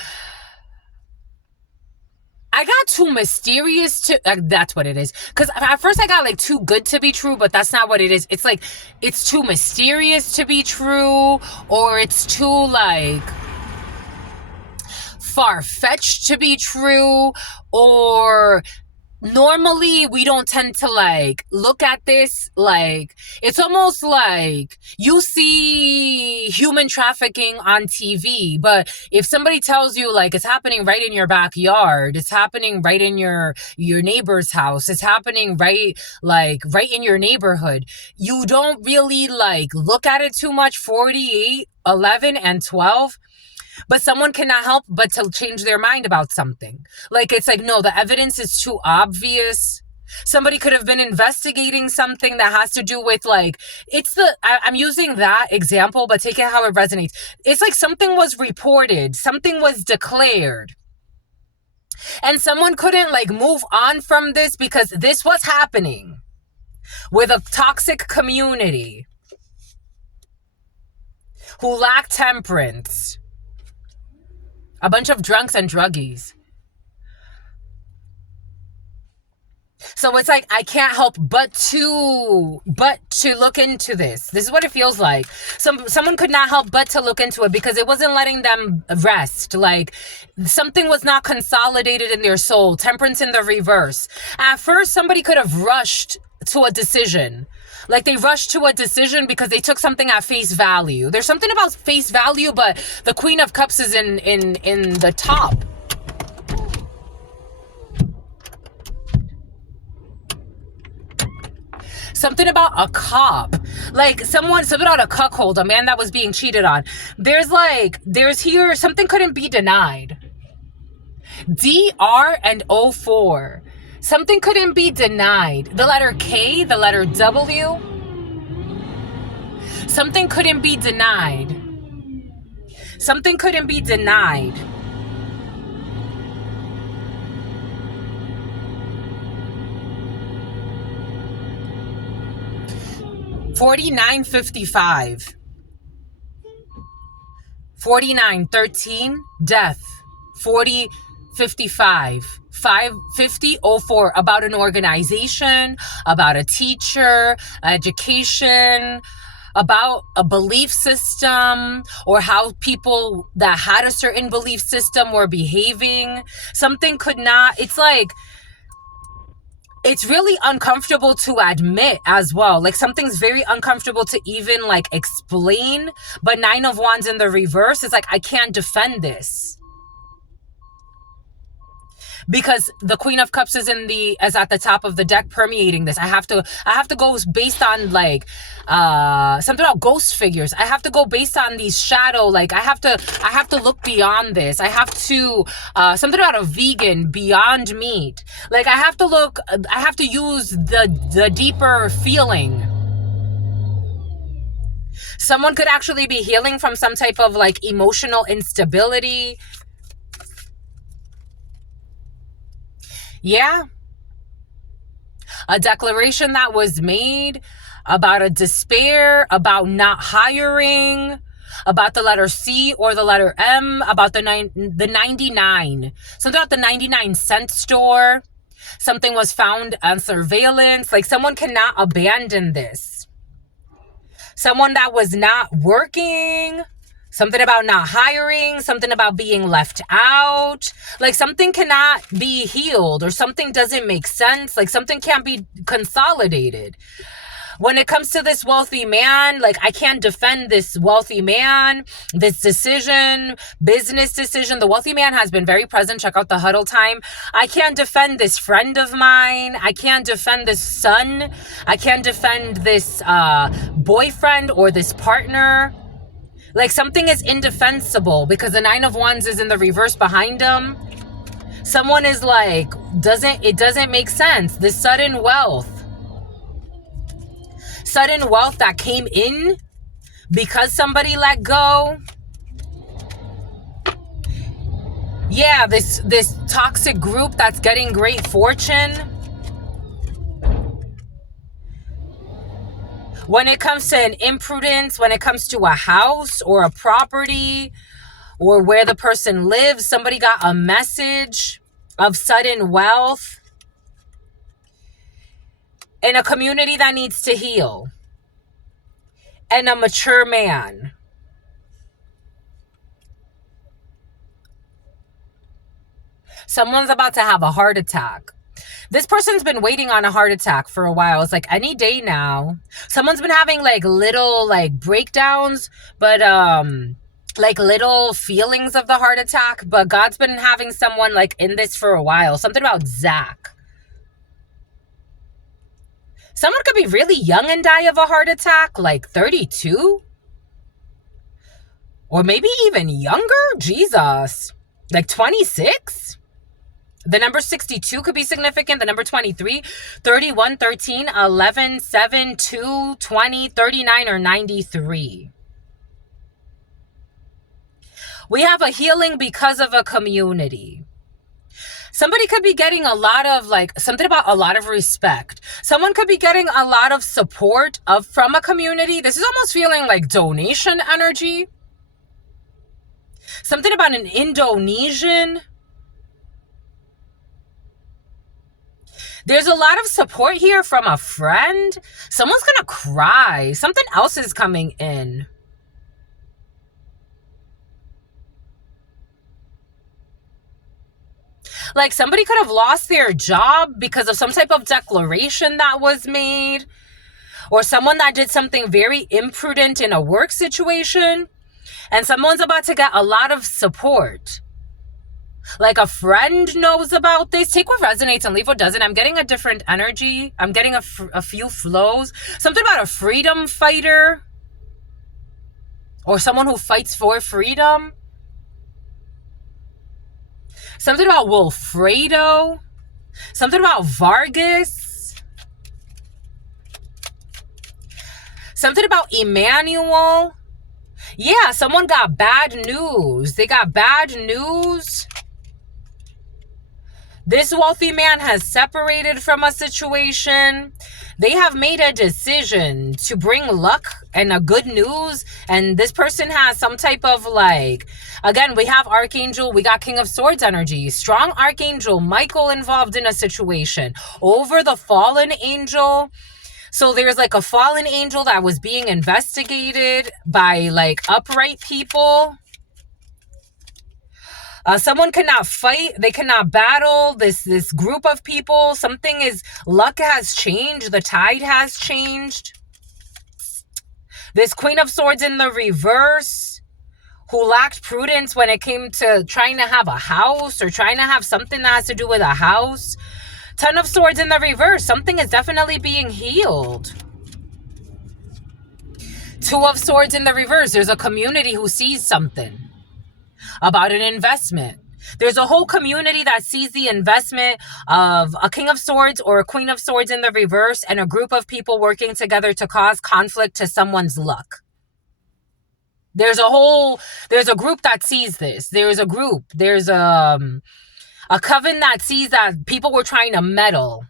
I got too mysterious to... that's what it is. Because at first I got like too good to be true, but that's not what it is. It's like it's too mysterious to be true, or it's too like far-fetched to be true, or... Normally, we don't tend to like look at this like, it's almost like you see human trafficking on TV, but if somebody tells you like it's happening right in your backyard, it's happening right in your neighbor's house, it's happening right in your neighborhood, you don't really like look at it too much. 48, 11, and 12. But someone cannot help but to change their mind about something. Like, it's like, no, the evidence is too obvious. Somebody could have been investigating something that has to do with like, I'm using that example, but take it how it resonates. It's like something was reported, something was declared, and someone couldn't like move on from this because this was happening with a toxic community who lack temperance, a bunch of drunks and druggies. So it's like, I can't help but to look into this. This is what it feels like. Someone could not help but to look into it because it wasn't letting them rest. Like, something was not consolidated in their soul. Temperance in the reverse. At first, somebody could have rushed to a decision. Like, they rushed to a decision because they took something at face value. There's something about face value, but the Queen of Cups is in the top. Something about a cop, like something about a cuckold, a man that was being cheated on. There's here, something couldn't be denied. DR and 04. Something couldn't be denied. The letter K, the letter W. Something couldn't be denied. Something couldn't be denied. $49.55. 49.13, death. 40.55. 550.04, about an organization, about a teacher, education, about a belief system, or how people that had a certain belief system were behaving. Something could not, it's like, it's really uncomfortable to admit as well. Like, something's very uncomfortable to even like explain, but 9 of Wands in the reverse is like, I can't defend this. Because the Queen of Cups is at the top of the deck, permeating this. I have to go based on like something about ghost figures. I have to go based on these shadow, like I have to look beyond this. I have to something about a vegan, beyond meat. Like I have to use the deeper feeling. Someone could actually be healing from some type of like emotional instability. Yeah. A declaration that was made about a despair, about not hiring, about the letter C or the letter M, about the 99. Something about the 99-cent store. Something was found on surveillance. Like, someone cannot abandon this. Someone that was not working. Something about not hiring, something about being left out. Like, something cannot be healed, or something doesn't make sense. Like, something can't be consolidated. When it comes to this wealthy man, like, I can't defend this wealthy man, this decision, business decision. The wealthy man has been very present. Check out the huddle time. I can't defend this friend of mine. I can't defend this son. I can't defend this boyfriend or this partner. Like, something is indefensible because the 9 of Wands is in the reverse behind them. Someone is like, it doesn't make sense. This sudden wealth that came in because somebody let go. Yeah, this toxic group that's getting great fortune. When it comes to an imprudence, when it comes to a house or a property or where the person lives, somebody got a message of sudden wealth in a community that needs to heal, and a mature man. Someone's about to have a heart attack. This person's been waiting on a heart attack for a while. It's like any day now. Someone's been having like little like breakdowns, but like little feelings of the heart attack. But God's been having someone like in this for a while. Something about Zach. Someone could be really young and die of a heart attack, like 32. Or maybe even younger. Jesus. Like 26. The number 62 could be significant. The number 23, 31, 13, 11, 7, 2, 20, 39, or 93. We have a healing because of a community. Somebody could be getting a lot of something about a lot of respect. Someone could be getting a lot of support from a community. This is almost feeling like donation energy. Something about an Indonesian. There's a lot of support here from a friend. Someone's gonna cry. Something else is coming in. Like somebody could have lost their job because of some type of declaration that was made, or someone that did something very imprudent in a work situation, and someone's about to get a lot of support. Like a friend knows about this. Take what resonates and leave what doesn't. I'm getting a different energy. I'm getting a few flows. Something about a freedom fighter or someone who fights for freedom. Something about Wilfredo. Something about Vargas. Something about Emmanuel. Yeah, someone got bad news. They got bad news. This wealthy man has separated from a situation. They have made a decision to bring luck and a good news. And this person has some type of again, we have Archangel, we got King of Swords energy. Strong Archangel Michael involved in a situation over the fallen angel. So there's a fallen angel that was being investigated by upright people. Someone cannot fight. They cannot battle this group of people. Luck has changed. The tide has changed. This Queen of Swords in the reverse, who lacked prudence when it came to trying to have a house or trying to have something that has to do with a house. Ten of Swords in the reverse. Something is definitely being healed. Two of Swords in the reverse. There's a community who sees something about an investment. There's a whole community that sees the investment of a King of Swords or a Queen of Swords in the reverse and a group of people working together to cause conflict to someone's luck. There's a group that sees this. There's a coven that sees that people were trying to meddle.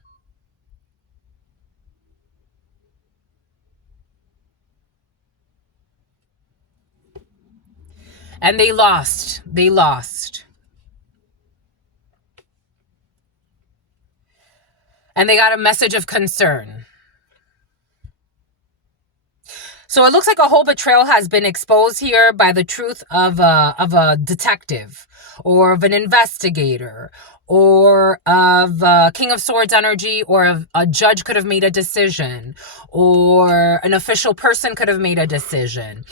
And they lost. And they got a message of concern. So it looks like a whole betrayal has been exposed here by the truth of a detective or of an investigator or of King of Swords energy, or a judge could have made a decision, or an official person could have made a decision,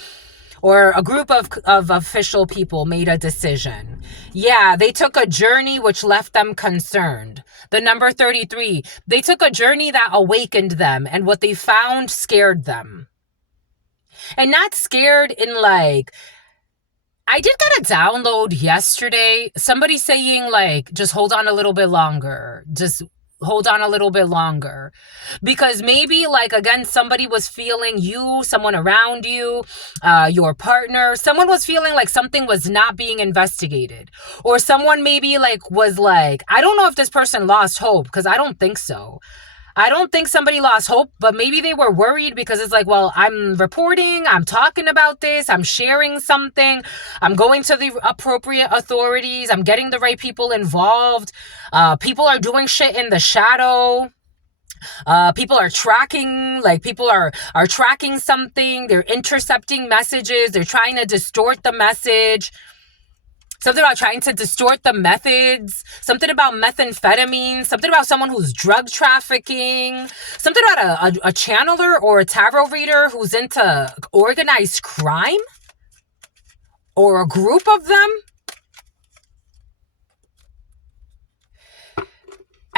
or a group of official people made a decision. Yeah, they took a journey which left them concerned. The number 33, they took a journey that awakened them, and what they found scared them. And not scared in I did get a download yesterday. Somebody saying just hold on a little bit longer. Just hold on a little bit longer. Because maybe again, somebody was feeling someone around you, your partner, someone was feeling like something was not being investigated. Or someone maybe was I don't know if this person lost hope, because I don't think so. I don't think somebody lost hope, but maybe they were worried because it's well, I'm reporting, I'm talking about this, I'm sharing something, I'm going to the appropriate authorities, I'm getting the right people involved. People are doing shit in the shadow. People are tracking, people are tracking something. They're intercepting messages. They're trying to distort the message. Something about trying to distort the methods. Something about methamphetamine. Something about someone who's drug trafficking. Something about a channeler or a tarot reader who's into organized crime. Or a group of them.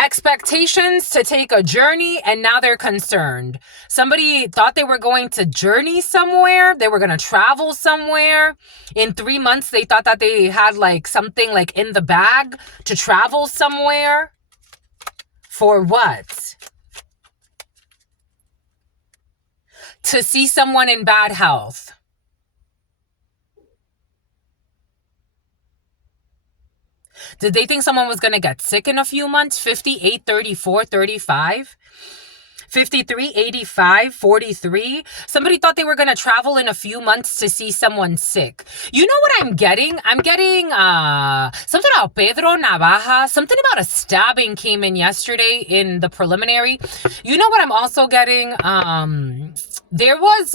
Expectations to take a journey, and now they're concerned. Somebody thought they were going to journey somewhere. They were going to travel somewhere. In 3 months, they thought that they had like something like in the bag to travel somewhere. For what? To see someone in bad health. Did they think someone was going to get sick in a few months? 58, 34, 35? 53, 85, 43. Somebody thought they were going to travel in a few months to see someone sick. You know what I'm getting? I'm getting something about Pedro Navaja. Something about a stabbing came in yesterday in the preliminary. You know what I'm also getting? There was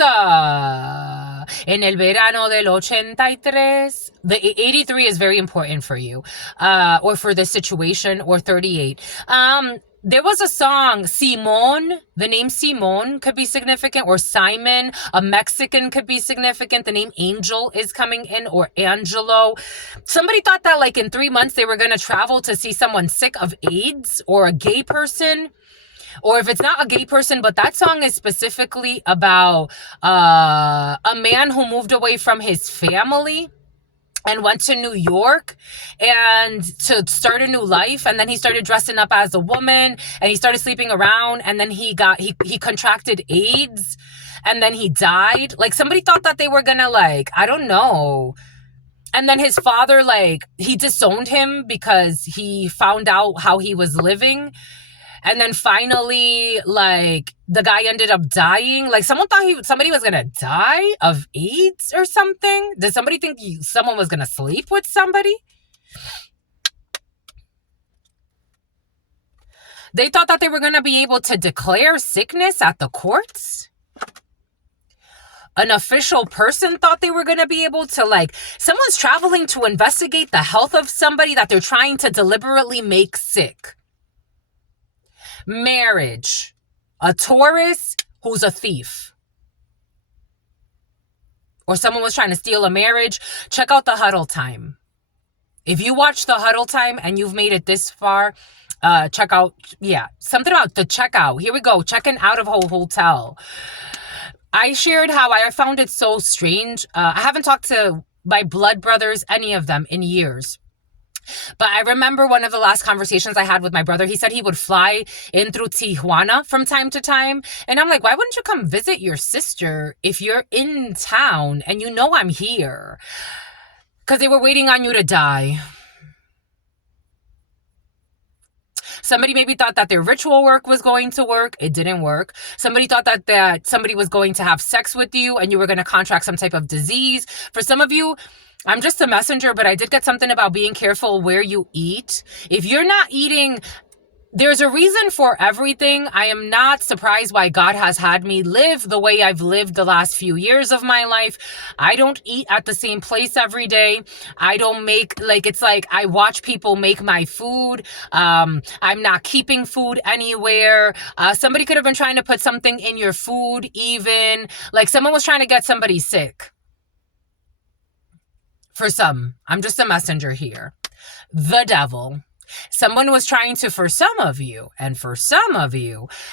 en el verano del 83. The 83 is very important for you, or for this situation, or 38. There was a song, Simon. The name Simon could be significant, or Simon, a Mexican, could be significant. The name Angel is coming in, or Angelo. Somebody thought that like in 3 months they were going to travel to see someone sick of AIDS, or a gay person. Or if it's not a gay person, but that song is specifically about a man who moved away from his family and went to New York and to start a new life. And then he started dressing up as a woman, and he started sleeping around, and then he contracted AIDS, and then he died. Like, somebody thought that they were gonna, like, I don't know. And then his father, like, he disowned him because he found out how he was living. And then finally, like, the guy ended up dying. Like, someone thought somebody was going to die of AIDS or something. Did somebody think someone was going to sleep with somebody? They thought that they were going to be able to declare sickness at the courts. An official person thought they were going to be able to, like, someone's traveling to investigate the health of somebody that they're trying to deliberately make sick. Marriage. A Taurus who's a thief. Or someone was trying to steal a marriage. Check out the huddle time. If you watch the huddle time and you've made it this far, check out, something about the checkout. Here we go. Checking out of a hotel. I shared how I found it so strange. I haven't talked to my blood brothers, any of them, in years. But I remember one of the last conversations I had with my brother. He said he would fly in through Tijuana from time to time. And I'm like, why wouldn't you come visit your sister if you're in town and you know I'm here? Because they were waiting on you to die. Somebody maybe thought that their ritual work was going to work. It didn't work. Somebody thought that somebody was going to have sex with you and you were going to contract some type of disease. For some of you, I'm just a messenger, but I did get something about being careful where you eat. If you're not eating, there's a reason for everything. I am not surprised why God has had me live the way I've lived the last few years of my life. I don't eat at the same place every day. I don't make, like, it's like I watch people make my food. I'm not keeping food anywhere. Somebody could have been trying to put something in your food even. Like, someone was trying to get somebody sick. For some, I'm just a messenger here. The devil. Someone was trying to, for some of you,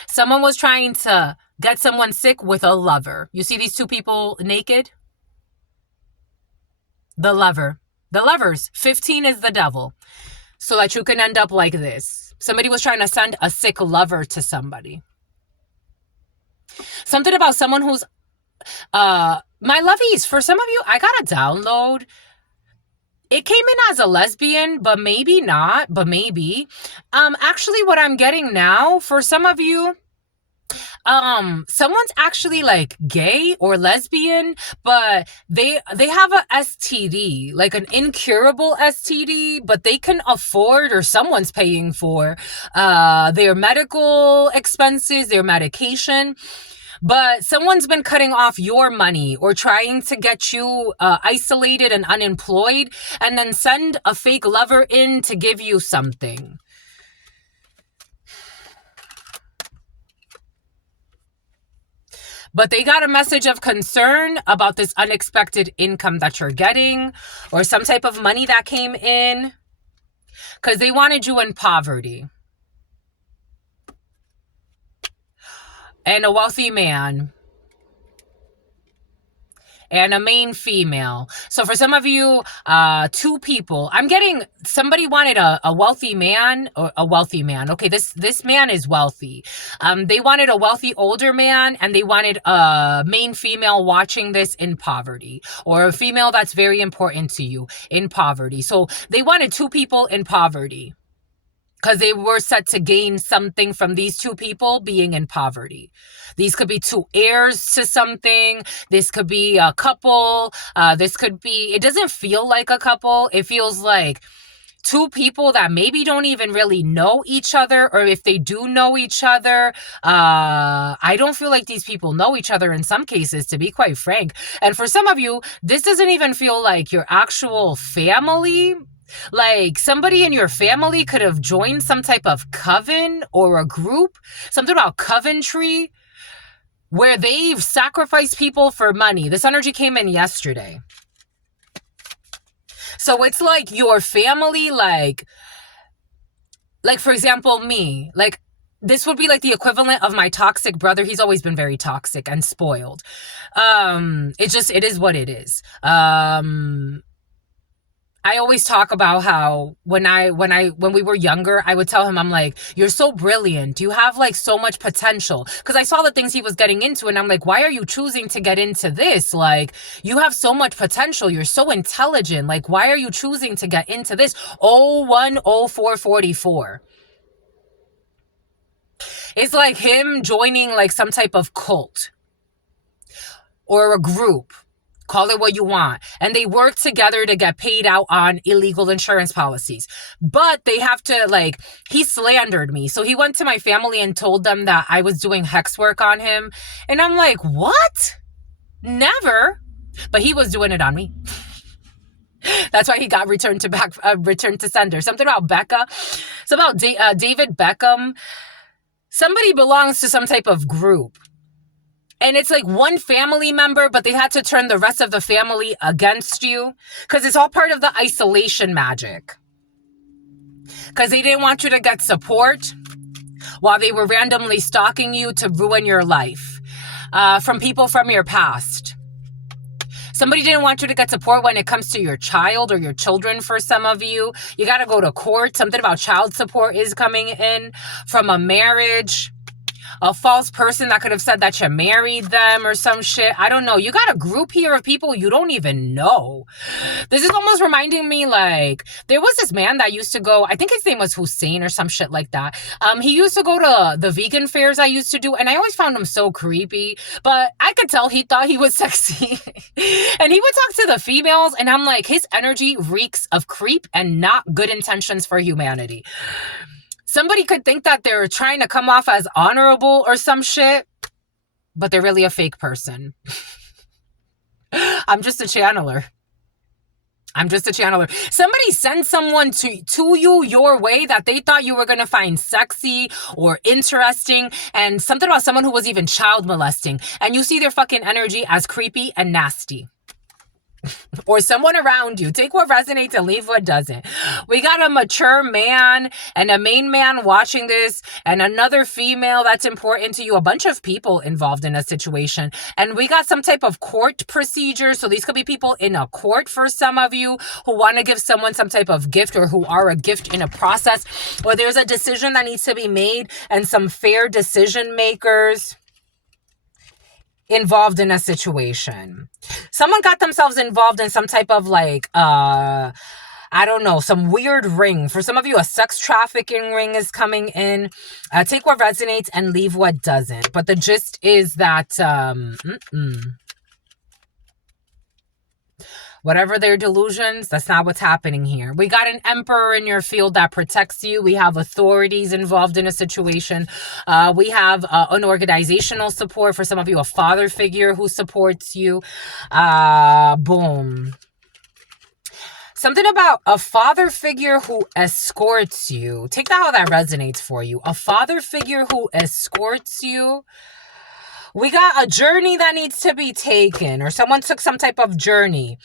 someone was trying to get someone sick with a lover. You see these two people naked? The lover. The lovers. 15 is the devil. So that you can end up like this. Somebody was trying to send a sick lover to somebody. Something about someone who's, my lovies, for some of you, I got a download. It came in as a lesbian, but maybe not, but maybe. Actually, what I'm getting now, for some of you, someone's actually like gay or lesbian, but they have a STD, like an incurable STD, but they can afford, or someone's paying for, their medical expenses, their medication. But someone's been cutting off your money or trying to get you isolated and unemployed, and then send a fake lover in to give you something. But they got a message of concern about this unexpected income that you're getting, or some type of money that came in, because they wanted you in poverty. and a wealthy man and a main female. So for some of you, two people, I'm getting, somebody wanted a wealthy man, or a wealthy man. Okay, this man is wealthy. They wanted a wealthy older man, and they wanted a main female watching this in poverty, or a female that's very important to you in poverty. So they wanted two people in poverty, because they were set to gain something from these two people being in poverty. These could be two heirs to something. This could be a couple. This could be, it doesn't feel like a couple. It feels like two people that maybe don't even really know each other, or if they do know each other, I don't feel like these people know each other in some cases, to be quite frank. And for some of you, this doesn't even feel like your actual family. Like somebody in your family could have joined some type of coven or a group, something about Coventry, where they've sacrificed people for money. This energy came in yesterday. So it's like your family, like for example, me, like this would be like the equivalent of my toxic brother. He's always been very toxic and spoiled. It is what it is. I always talk about how when we were younger, I would tell him, I'm like, you're so brilliant. You have like so much potential. Because I saw the things he was getting into, and I'm like, why are you choosing to get into this? Like, you have so much potential. You're so intelligent. Like, why are you choosing to get into this? 010444. It's like him joining like some type of cult or a group. Call it what you want. And they work together to get paid out on illegal insurance policies. But they have to, like, he slandered me. So he went to my family and told them that I was doing hex work on him. And I'm like, what? Never. But he was doing it on me. That's why he got returned to sender. Something about Becca. It's about David Beckham. Somebody belongs to some type of group. And it's like one family member, but they had to turn the rest of the family against you. Because it's all part of the isolation magic. Because they didn't want you to get support while they were randomly stalking you to ruin your life. From people from your past. Somebody didn't want you to get support when it comes to your child or your children. For some of you, you got to go to court. Something about child support is coming in from a marriage. A false person that could have said that you married them or some shit. I don't know. You got a group here of people you don't even know. This is almost reminding me, like, there was this man that used to go, I think his name was Hussein or some shit like that. He used to go to the vegan fairs I used to do, and I always found him so creepy, but I could tell he thought he was sexy. And he would talk to the females, and I'm like, his energy reeks of creep and not good intentions for humanity. Somebody could think that they're trying to come off as honorable or some shit, but they're really a fake person. I'm just a channeler. Somebody sent someone to you your way that they thought you were going to find sexy or interesting, and something about someone who was even child molesting, and you see their fucking energy as creepy and nasty. Or someone around you. Take what resonates and leave what doesn't. We got a mature man and a main man watching this, and another female that's important to you. A bunch of people involved in a situation. And we got some type of court procedure. So these could be people in a court for some of you who want to give someone some type of gift, or who are a gift in a process. Or there's a decision that needs to be made, and some fair decision makers involved in a situation. Someone got themselves involved in some type of like, I don't know, some weird ring. For some of you, a sex trafficking ring is coming in. Take what resonates and leave what doesn't. But the gist is that, whatever their delusions, that's not what's happening here. We got an emperor in your field that protects you. We have authorities involved in a situation. We have an organizational support. For some of you, a father figure who supports you. Boom. Something about a father figure who escorts you. Take that how that resonates for you. A father figure who escorts you. We got a journey that needs to be taken, or someone took some type of journey.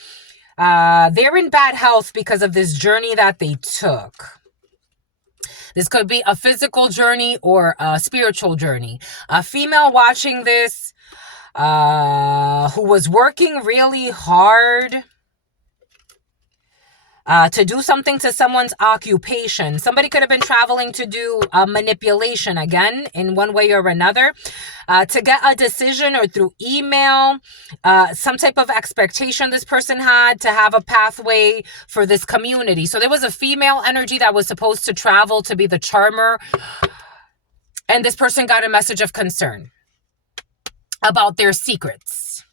They're in bad health because of this journey that they took. This could be a physical journey or a spiritual journey. A female watching this who was working really hard to do something to someone's occupation. Somebody could have been traveling to do manipulation, again, in one way or another, to get a decision or through email, some type of expectation this person had to have a pathway for this community. So there was a female energy that was supposed to travel to be the charmer, and this person got a message of concern about their secrets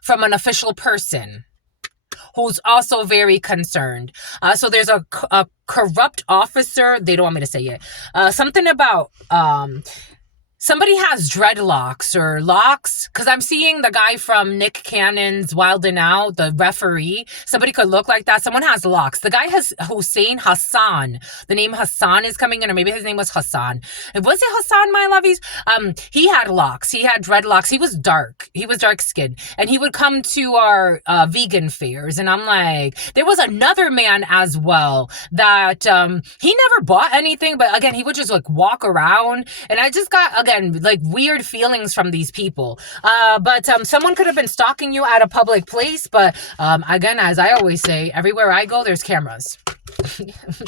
from an official person who's also very concerned. So there's a corrupt officer. They don't want me to say it. Something about somebody has dreadlocks or locks, because I'm seeing the guy from Nick Cannon's Wild 'N Out, the referee. Somebody could look like that. Someone has locks. The guy has Hassan. The name Hassan is coming in, or maybe his name was Hassan. Was it Hassan, my lovies? He had locks. He had dreadlocks. He was dark. He was dark skinned, and he would come to our vegan fairs. And I'm like, there was another man as well that he never bought anything, but again, he would just like walk around, and I just got again like weird feelings from these people. But someone could have been stalking you at a public place. But again, as I always say, everywhere I go, there's cameras.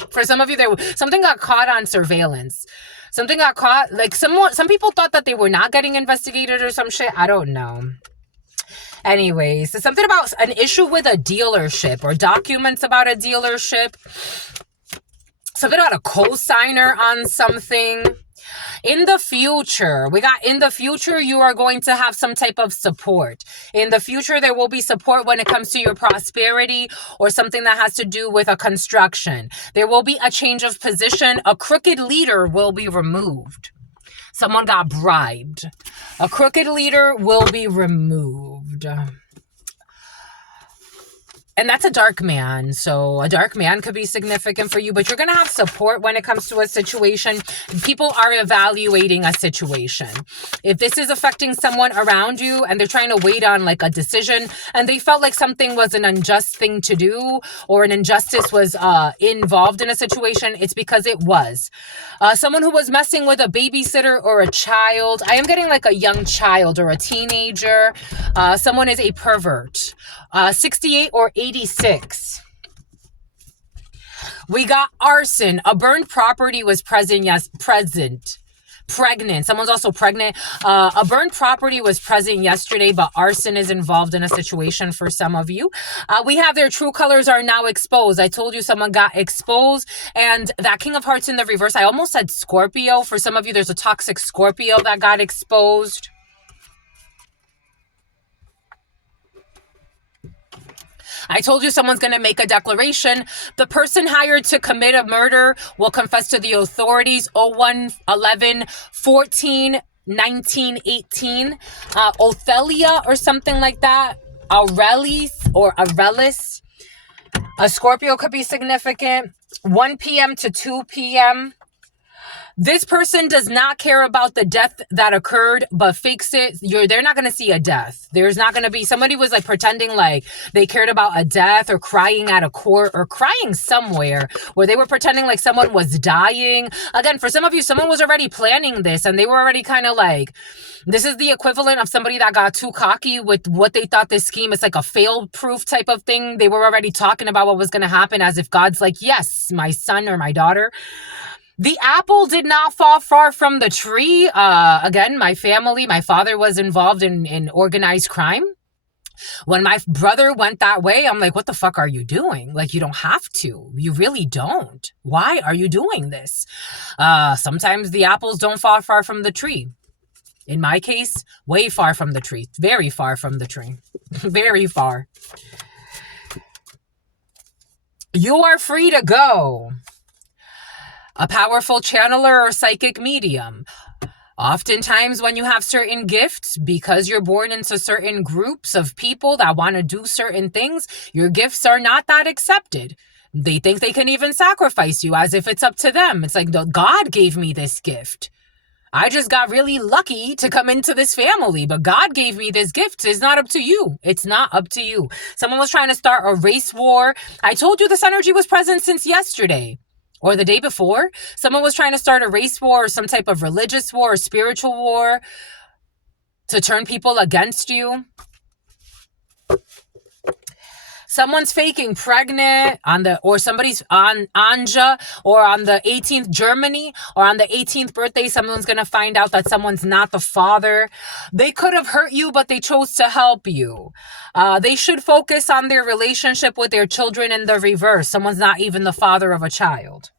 For some of you, something got caught on surveillance. Something got caught. Like some people thought that they were not getting investigated or some shit. I don't know. Anyways, it's something about an issue with a dealership or documents about a dealership. Something about a co-signer on something. In the future, you are going to have some type of support. In the future, there will be support when it comes to your prosperity or something that has to do with a construction. There will be a change of position. A crooked leader will be removed. Someone got bribed. A crooked leader will be removed. And that's a dark man. So a dark man could be significant for you, but you're going to have support when it comes to a situation. People are evaluating a situation. If this is affecting someone around you and they're trying to wait on like a decision and they felt like something was an unjust thing to do or an injustice was involved in a situation, it's because it was. Someone who was messing with a babysitter or a child. I am getting like a young child or a teenager. Someone is a pervert. 68 or 86. We got arson. A burned property was present. Yes, pregnant. Someone's also pregnant. A burned property was present yesterday, but arson is involved in a situation for some of you. We have their true colors are now exposed. I told you someone got exposed, and that King of Hearts in the reverse. I almost said Scorpio. For some of you, there's a toxic Scorpio that got exposed. I told you someone's going to make a declaration. The person hired to commit a murder will confess to the authorities. 01, 11, 14, 19, 18. Othelia or something like that. Aurelis or Aurelis. A Scorpio could be significant. 1 p.m. to 2 p.m. This person does not care about the death that occurred, but fakes it. They're not going to see a death. There's not going to be, somebody was like pretending like they cared about a death or crying at a court or crying somewhere where they were pretending like someone was dying. Again, for some of you, someone was already planning this and they were already kind of like, this is the equivalent of somebody that got too cocky with what they thought this scheme is like a fail-proof type of thing. They were already talking about what was going to happen as if God's like, yes, my son or my daughter. The apple did not fall far from the tree. Again, my father was involved in organized crime. When my brother went that way, I'm like, what the fuck are you doing? Like, you don't have to. You really don't. Why are you doing this? Sometimes the apples don't fall far from the tree. In my case, way far from the tree. Very far from the tree. Very far. You are free to go. A powerful channeler or psychic medium. Oftentimes when you have certain gifts, because you're born into certain groups of people that want to do certain things, your gifts are not that accepted. They think they can even sacrifice you as if it's up to them. It's like, God gave me this gift. I just got really lucky to come into this family, but God gave me this gift. It's not up to you. It's not up to you. Someone was trying to start a race war. I told you this energy was present since yesterday. or the day before, someone was trying to start a race war or some type of religious war or spiritual war to turn people against you. Someone's faking pregnant or somebody's on Anja, or on the 18th Germany, or on the 18th birthday, someone's going to find out that someone's not the father. They could have hurt you, but they chose to help you. They should focus on their relationship with their children in the reverse. Someone's not even the father of a child.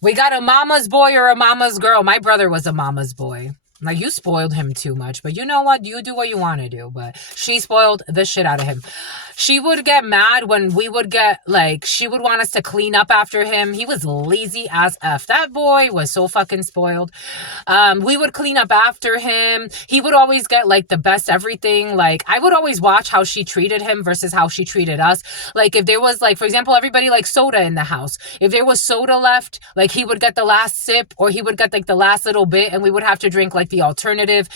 We got a mama's boy or a mama's girl. My brother was a mama's boy. Like, you spoiled him too much, but you know what? You do what you want to do, but she spoiled the shit out of him. She would get mad when we would get, like, she would want us to clean up after him. He was lazy as F. That boy was so fucking spoiled. We would clean up after him. He would always get, like, the best everything. Like, I would always watch how she treated him versus how she treated us. Like, if there was, like, for example, everybody likes soda in the house. If there was soda left, like, he would get the last sip, or he would get, like, the last little bit, and we would have to drink, like, the alternative.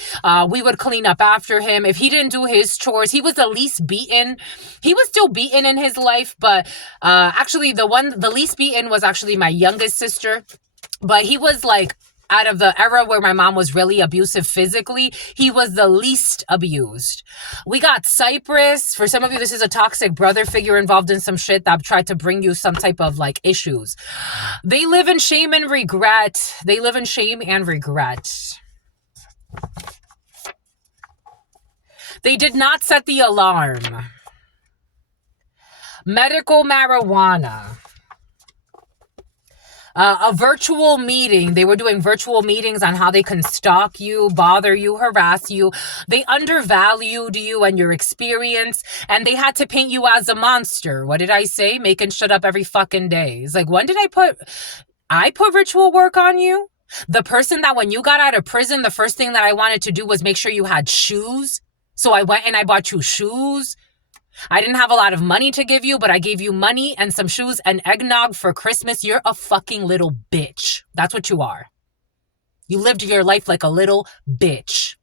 We would clean up after him. If he didn't do his chores, he was the least beaten. He was still beaten in his life, but actually the least beaten was actually my youngest sister. But he was like, out of the era where my mom was really abusive physically, he was the least abused. We got Cypress. For some of you, this is a toxic brother figure involved in some shit that tried to bring you some type of like issues. They live in shame and regret. They live in shame and regret. They did not set the alarm. Medical marijuana. A virtual meeting. They were doing virtual meetings on how they can stalk you, bother you, harass you. They undervalued you and your experience, and they had to paint you as a monster. What did I say? Making shit up every fucking day. It's like, when did I put virtual work on you? The person that when you got out of prison, the first thing that I wanted to do was make sure you had shoes. So I went and I bought you shoes. I didn't have a lot of money to give you, but I gave you money and some shoes and eggnog for Christmas. You're a fucking little bitch. That's what you are. You lived your life like a little bitch.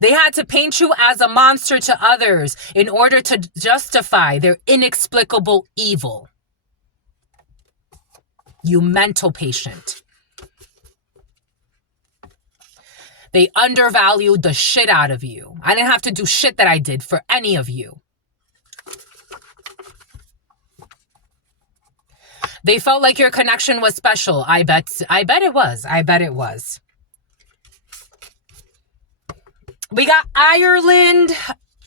They had to paint you as a monster to others in order to justify their inexplicable evil. You mental patient. They undervalued the shit out of you. I didn't have to do shit that I did for any of you. They felt like your connection was special. I bet it was. I bet it was. We got Ireland.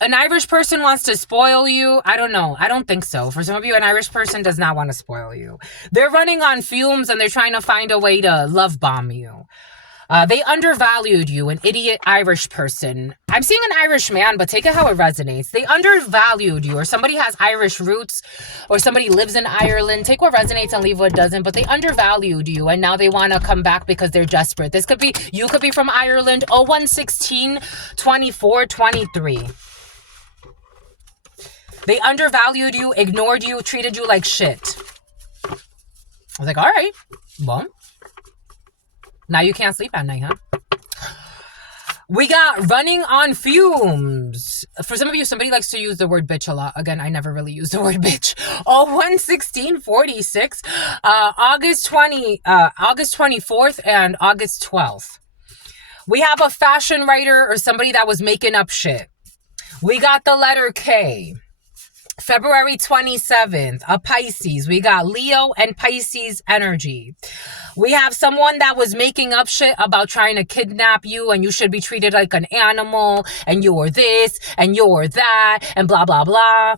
An Irish person wants to spoil you. I don't know. I don't think so. For some of you, an Irish person does not want to spoil you. They're running on fumes and they're trying to find a way to love bomb you. They undervalued you, an idiot Irish person. I'm seeing an Irish man, but take it how it resonates. They undervalued you, or somebody has Irish roots, or somebody lives in Ireland. Take what resonates and leave what doesn't, but they undervalued you, and now they want to come back because they're desperate. This could be, you could be from Ireland, 0116 24 23. They undervalued you, ignored you, treated you like shit. I was like, all right, well, now you can't sleep at night, huh? We got running on fumes. For some of you, somebody likes to use the word bitch a lot. Again, I never really use the word bitch. 01/16/46, August 24th and August 12th. We have a fashion writer or somebody that was making up shit. We got the letter K. February 27th, a Pisces. We got Leo and Pisces energy. We have someone that was making up shit about trying to kidnap you and you should be treated like an animal and you're this and you're that and blah, blah, blah.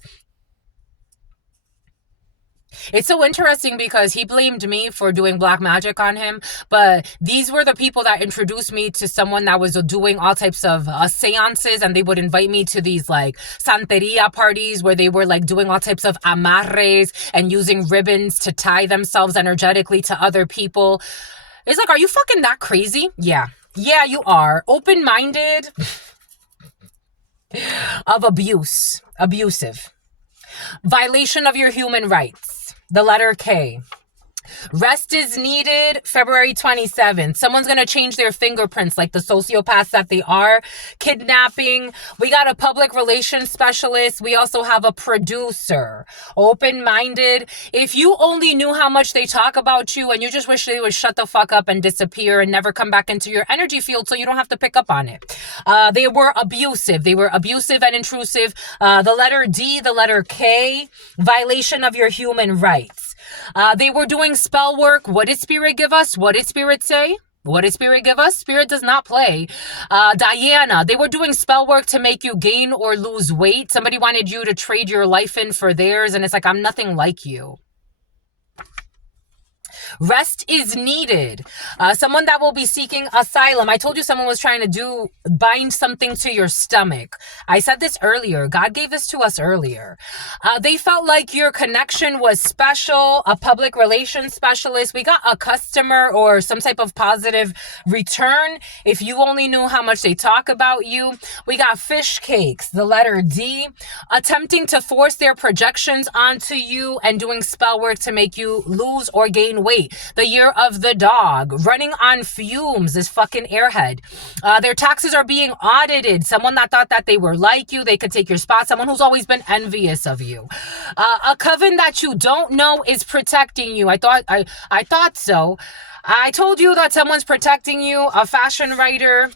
It's so interesting because he blamed me for doing black magic on him, but these were the people that introduced me to someone that was doing all types of seances, and they would invite me to these like santeria parties where they were like doing all types of amarres and using ribbons to tie themselves energetically to other people. It's like, are you fucking that crazy? Yeah, you are. Open-minded of abusive. Violation of your human rights. The letter K. Rest is needed, February 27th. Someone's going to change their fingerprints like the sociopaths that they are. Kidnapping. We got a public relations specialist. We also have a producer. Open-minded. If you only knew how much they talk about you and you just wish they would shut the fuck up and disappear and never come back into your energy field so you don't have to pick up on it. They were abusive. They were abusive and intrusive. The letter D, the letter K, violation of your human rights. They were doing spell work. What did Spirit give us? What did Spirit say? What did Spirit give us? Spirit does not play. Diana, they were doing spell work to make you gain or lose weight. Somebody wanted you to trade your life in for theirs, and it's like, I'm nothing like you. Rest is needed. Someone that will be seeking asylum. I told you someone was trying to bind something to your stomach. I said this earlier. God gave this to us earlier. They felt like your connection was special, a public relations specialist. We got a customer or some type of positive return. If you only knew how much they talk about you. We got fish cakes, the letter D, attempting to force their projections onto you and doing spell work to make you lose or gain weight. The year of the dog, running on fumes, this fucking airhead. Their taxes are being audited. Someone that thought that they were like you, they could take your spot. Someone who's always been envious of you. A coven that you don't know is protecting you. I thought so. I told you that someone's protecting you. A fashion writer.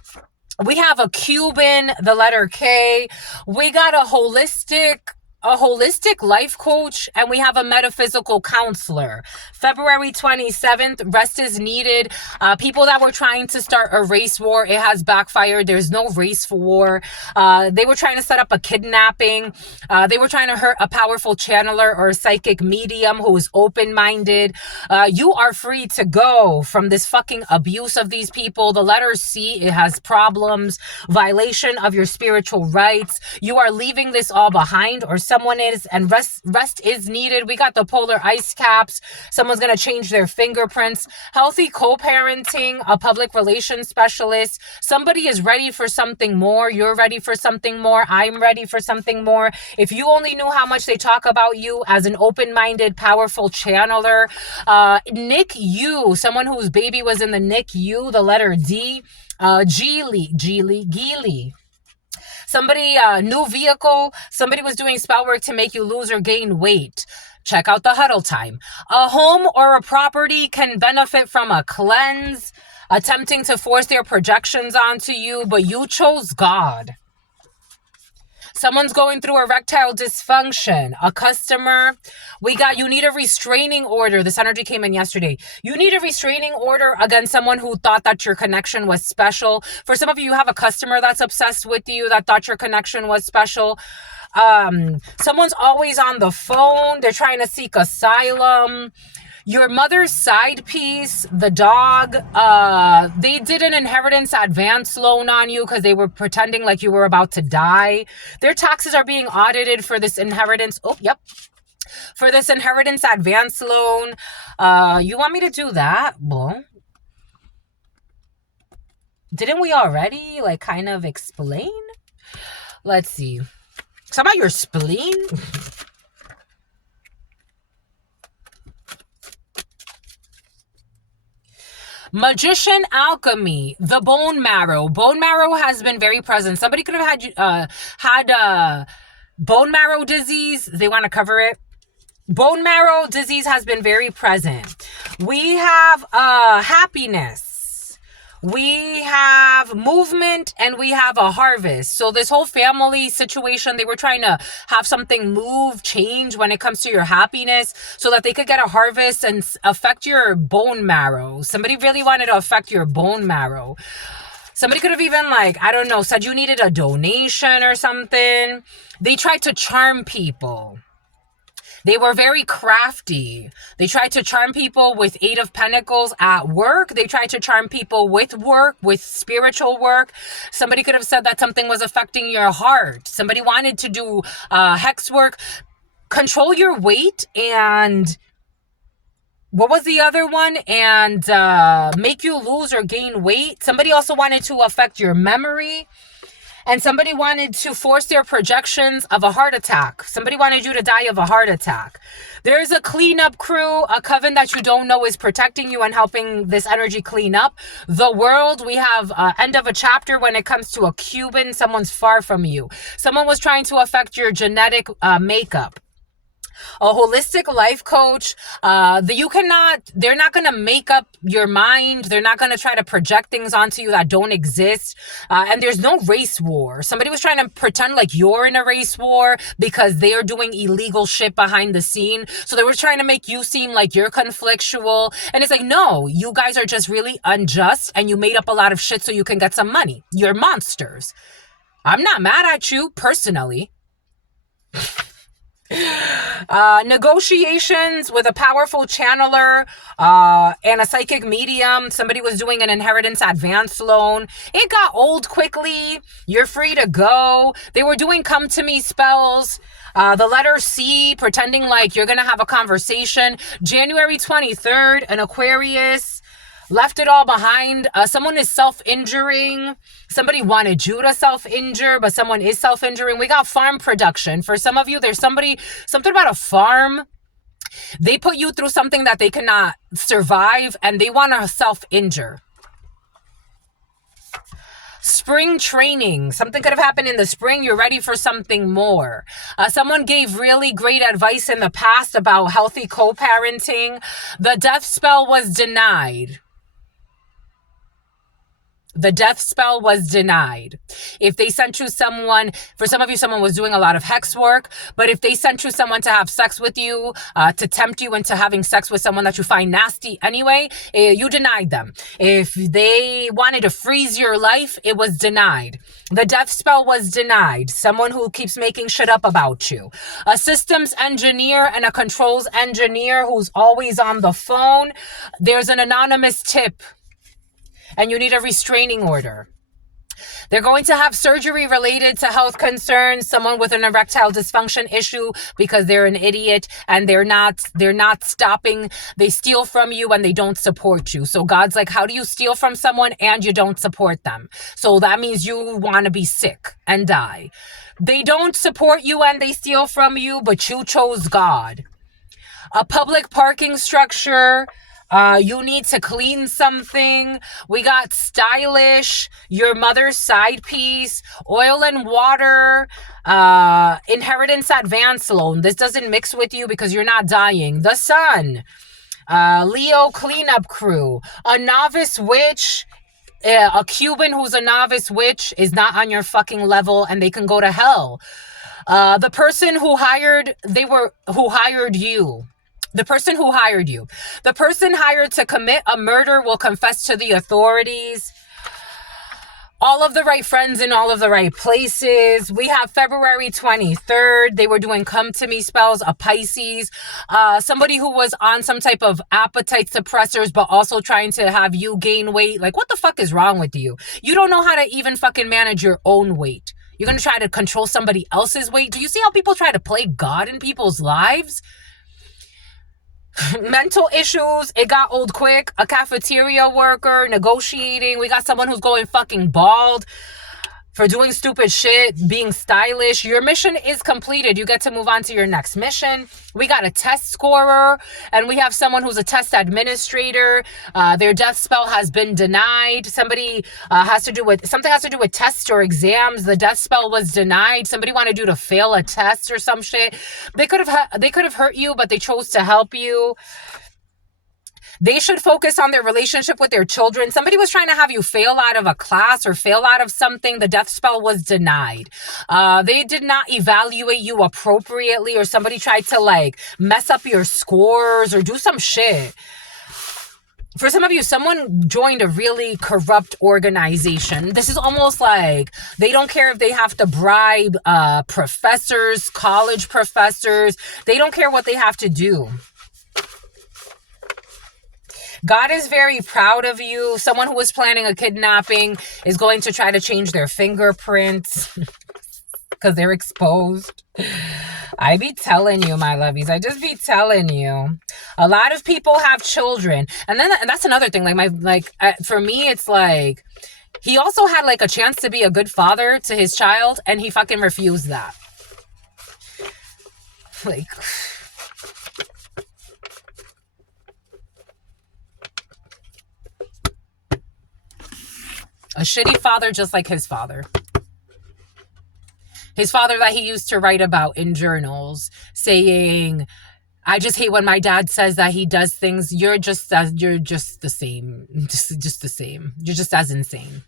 We have a Cuban, the letter K. We got a holistic life coach, and we have a metaphysical counselor. February 27th, rest is needed. People that were trying to start a race war, it has backfired. There's no race for war. They were trying to set up a kidnapping. They were trying to hurt a powerful channeler or a psychic medium who is open-minded. You are free to go from this fucking abuse of these people. The letter C, it has problems, violation of your spiritual rights. You are leaving this all behind, or someone is, and rest is needed. We got the polar ice caps. Someone's going to change their fingerprints. Healthy co-parenting, a public relations specialist. Somebody is ready for something more. You're ready for something more. I'm ready for something more. If you only knew how much they talk about you as an open-minded, powerful channeler. NICU, someone whose baby was in the NICU, the letter D. Geely. Somebody, new vehicle. Somebody was doing spell work to make you lose or gain weight. Check out the huddle time. A home or a property can benefit from a cleanse, attempting to force their projections onto you, but you chose God. Someone's going through erectile dysfunction. A customer. You need a restraining order. This energy came in yesterday. You need a restraining order against someone who thought that your connection was special. For some of you have a customer that's obsessed with you that thought your connection was special. Someone's always on the phone. They're trying to seek asylum. Your mother's side piece, the dog, they did an inheritance advance loan on you because they were pretending like you were about to die. Their taxes are being audited for this inheritance. Oh, yep. For this inheritance advance loan. You want me to do that? Well, didn't we already kind of explain? Let's see. It's about your spleen. Magician alchemy, the bone marrow. Bone marrow has been very present. Somebody could have had bone marrow disease. They want to cover it. Bone marrow disease has been very present. We have happiness. We have movement, and we have a harvest. So this whole family situation, they were trying to have something change when it comes to your happiness so that they could get a harvest and affect your bone marrow. Somebody really wanted to affect your bone marrow. Somebody could have even said you needed a donation or something. They tried to charm people. They were very crafty. They tried to charm people with 8 of Pentacles at work. They tried to charm people with work, with spiritual work. Somebody could have said that something was affecting your heart. Somebody wanted to do hex work. Control your weight, and what was the other one? And make you lose or gain weight. Somebody also wanted to affect your memory. And somebody wanted to force their projections of a heart attack. Somebody wanted you to die of a heart attack. There's a cleanup crew, a coven that you don't know is protecting you and helping this energy clean up. The world, we have end of a chapter when it comes to a Cuban. Someone's far from you. Someone was trying to affect your genetic makeup. A holistic life coach, they're not going to make up your mind. They're not going to try to project things onto you that don't exist. And there's no race war. Somebody was trying to pretend like you're in a race war because they are doing illegal shit behind the scene. So they were trying to make you seem like you're conflictual. And it's like, no, you guys are just really unjust and you made up a lot of shit so you can get some money. You're monsters. I'm not mad at you personally. Negotiations with a powerful channeler and a psychic medium. Somebody was doing an inheritance advance loan. It got old quickly. You're free to go. They were doing come to me spells. The letter C, pretending like you're going to have a conversation. January 23rd, an Aquarius. Left it all behind. Someone is self-injuring. Somebody wanted you to self-injure, but someone is self-injuring. We got farm production. For some of you, there's something about a farm. They put you through something that they cannot survive, and they want to self-injure. Spring training. Something could have happened in the spring. You're ready for something more. Someone gave really great advice in the past about healthy co-parenting. The death spell was denied. The death spell was denied. If they sent you someone, for some of you, someone was doing a lot of hex work, but if they sent you someone to have sex with you, to tempt you into having sex with someone that you find nasty anyway, you denied them. If they wanted to freeze your life, it was denied. The death spell was denied. Someone who keeps making shit up about you. A systems engineer and a controls engineer who's always on the phone. There's an anonymous tip. And you need a restraining order. They're going to have surgery related to health concerns, someone with an erectile dysfunction issue because they're an idiot and they're not stopping. They steal from you and they don't support you. So God's like, how do you steal from someone and you don't support them? So that means you want to be sick and die. They don't support you and they steal from you, but you chose God. A public parking structure. You need to clean something. We got stylish, your mother's side piece, oil and water, inheritance advance loan. This doesn't mix with you because you're not dying. The sun, Leo cleanup crew, a novice witch. A Cuban who's a novice witch is not on your fucking level and they can go to hell. The person who hired you. The person who hired you. The person hired to commit a murder will confess to the authorities. All of the right friends in all of the right places. We have February 23rd. They were doing come to me spells, a Pisces. Somebody who was on some type of appetite suppressors, but also trying to have you gain weight. Like, what the fuck is wrong with you? You don't know how to even fucking manage your own weight. You're going to try to control somebody else's weight. Do you see how people try to play God in people's lives? Mental issues, it got old quick. A cafeteria worker, negotiating. We got someone who's going fucking bald for doing stupid shit, being stylish. Your mission is completed. You get to move on to your next mission. We got a test scorer, and we have someone who's a test administrator. Their death spell has been denied. Something has to do with tests or exams. The death spell was denied. Somebody wanted you to fail a test or some shit. They could have hurt you, but they chose to help you. They should focus on their relationship with their children. Somebody was trying to have you fail out of a class or fail out of something. The death spell was denied. They did not evaluate you appropriately, or somebody tried to mess up your scores or do some shit. For some of you, someone joined a really corrupt organization. This is almost like they don't care if they have to bribe professors, college professors. They don't care what they have to do. God is very proud of you. Someone who was planning a kidnapping is going to try to change their fingerprints because they're exposed. I be telling you, my lovies. I just be telling you. A lot of people have children. And that's another thing. For me, it's like, He also had like a chance to be a good father to his child, and he fucking refused that. Like, a shitty father just like his father. His father that he used to write about in journals, saying, I just hate when my dad says that he does things. You're just the same. Just the same. You're just as insane.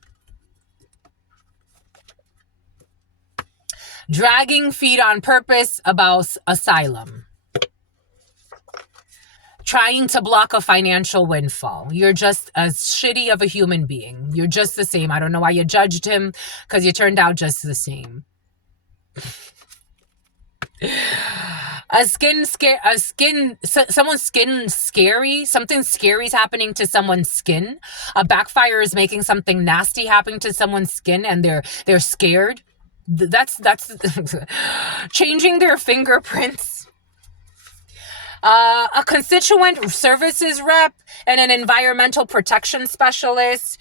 Dragging feet on purpose about asylum. Trying to block a financial windfall. You're just as shitty of a human being. You're just the same. I don't know why you judged him, because you turned out just the same. Someone's skin scary. Something scary is happening to someone's skin. A backfire is making something nasty happen to someone's skin, and they're scared. That's changing their fingerprints. A constituent services rep and an environmental protection specialist,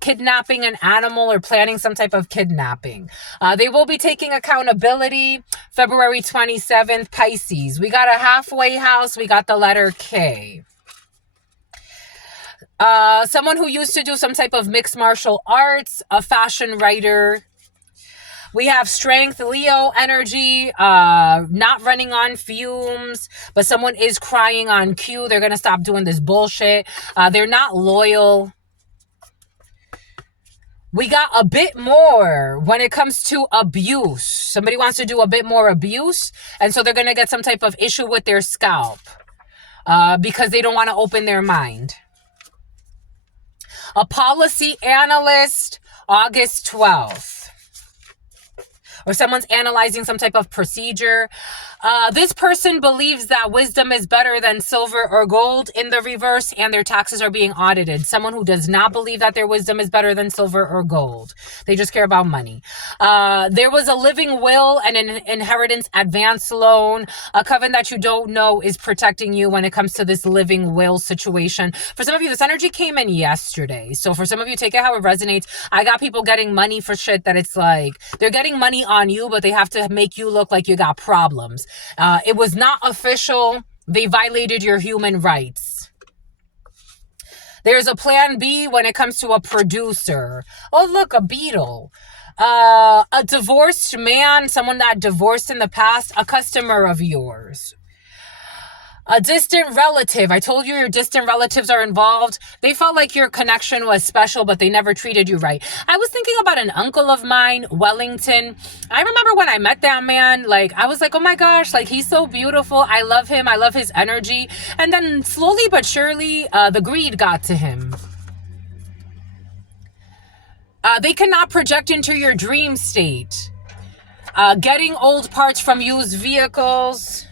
kidnapping an animal or planning some type of kidnapping. They will be taking accountability. February 27th, Pisces. We got a halfway house. We got the letter K. Someone who used to do some type of mixed martial arts, a fashion writer. We have strength, Leo energy, not running on fumes, but someone is crying on cue. They're going to stop doing this bullshit. They're not loyal. We got a bit more when it comes to abuse. Somebody wants to do a bit more abuse, and so they're going to get some type of issue with their scalp because they don't want to open their mind. A policy analyst, August 12th. Or someone's analyzing some type of procedure. This person believes that wisdom is better than silver or gold in the reverse, and their taxes are being audited. Someone who does not believe that their wisdom is better than silver or gold. They just care about money. There was a living will and an inheritance advance loan. A coven that you don't know is protecting you when it comes to this living will situation. For some of you, this energy came in yesterday. So for some of you, take it how it resonates. I got people getting money for shit that it's like, they're getting money on you, but they have to make you look like you got problems. It was not official. They violated your human rights. There's a plan B when it comes to a producer. Oh, look, a beetle. A divorced man, someone that divorced in the past, a customer of yours. A distant relative. I told you your distant relatives are involved. They felt like your connection was special, but they never treated you right. I was thinking about an uncle of mine, Wellington. I remember when I met that man, like, I was like, oh my gosh, like, he's so beautiful. I love him. I love his energy. And then slowly but surely, the greed got to him. They cannot project into your dream state. Getting old parts from used vehicles.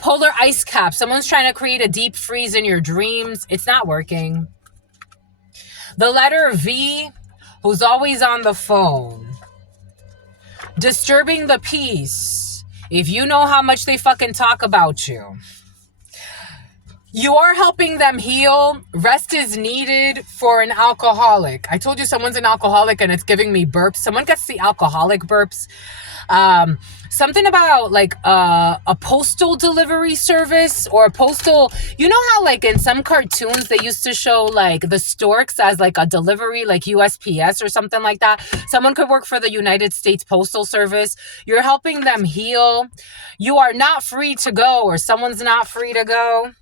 Polar ice cap. Someone's trying to create a deep freeze in your dreams. It's not working. The letter V, who's always on the phone. Disturbing the peace. If you know how much they fucking talk about you. You are helping them heal. Rest is needed for an alcoholic. I told you someone's an alcoholic and it's giving me burps. Someone gets the alcoholic burps. Something about like a postal delivery service or a postal, you know how like in some cartoons they used to show like the storks as like a delivery, like USPS or something like that. Someone could work for the United States Postal Service. You're helping them heal. You are not free to go, or someone's not free to go.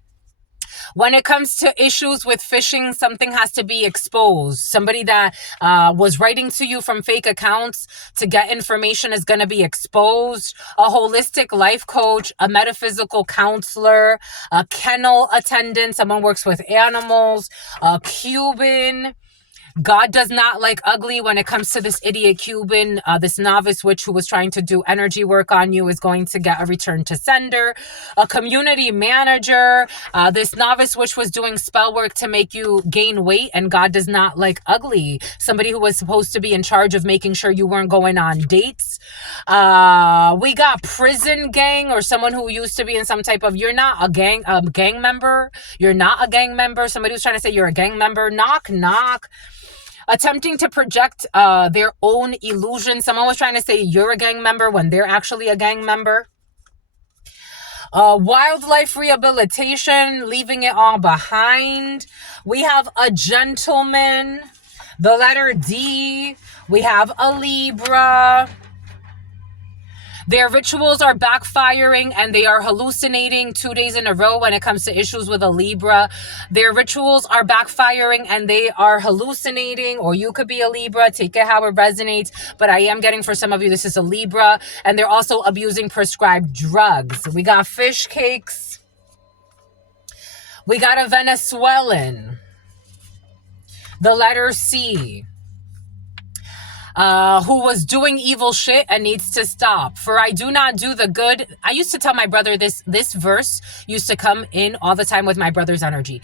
When it comes to issues with phishing, something has to be exposed. Somebody that was writing to you from fake accounts to get information is going to be exposed. A holistic life coach, a metaphysical counselor, a kennel attendant, someone works with animals, a Cuban. God does not like ugly. When it comes to this idiot Cuban, this novice witch who was trying to do energy work on you is going to get a return to sender. A community manager, this novice witch was doing spell work to make you gain weight, and God does not like ugly. Somebody who was supposed to be in charge of making sure you weren't going on dates. We got prison gang, or someone who used to be in some type of, you're not a gang member. You're not a gang member. Somebody was trying to say you're a gang member. Knock, knock. attempting to project their own illusion. Someone was trying to say you're a gang member when they're actually a gang member. Wildlife rehabilitation, leaving it all behind. We have a gentleman, the letter D. We have a Libra. Their rituals are backfiring and they are hallucinating 2 days in a row when it comes to issues with a Libra. Their rituals are backfiring and they are hallucinating, or you could be a Libra. Take it how it resonates. But I am getting for some of you, this is a Libra. And they're also abusing prescribed drugs. We got fish cakes. We got a Venezuelan. The letter C. Who was doing evil shit and needs to stop. For I do not do the good. I used to tell my brother this verse used to come in all the time with my brother's energy.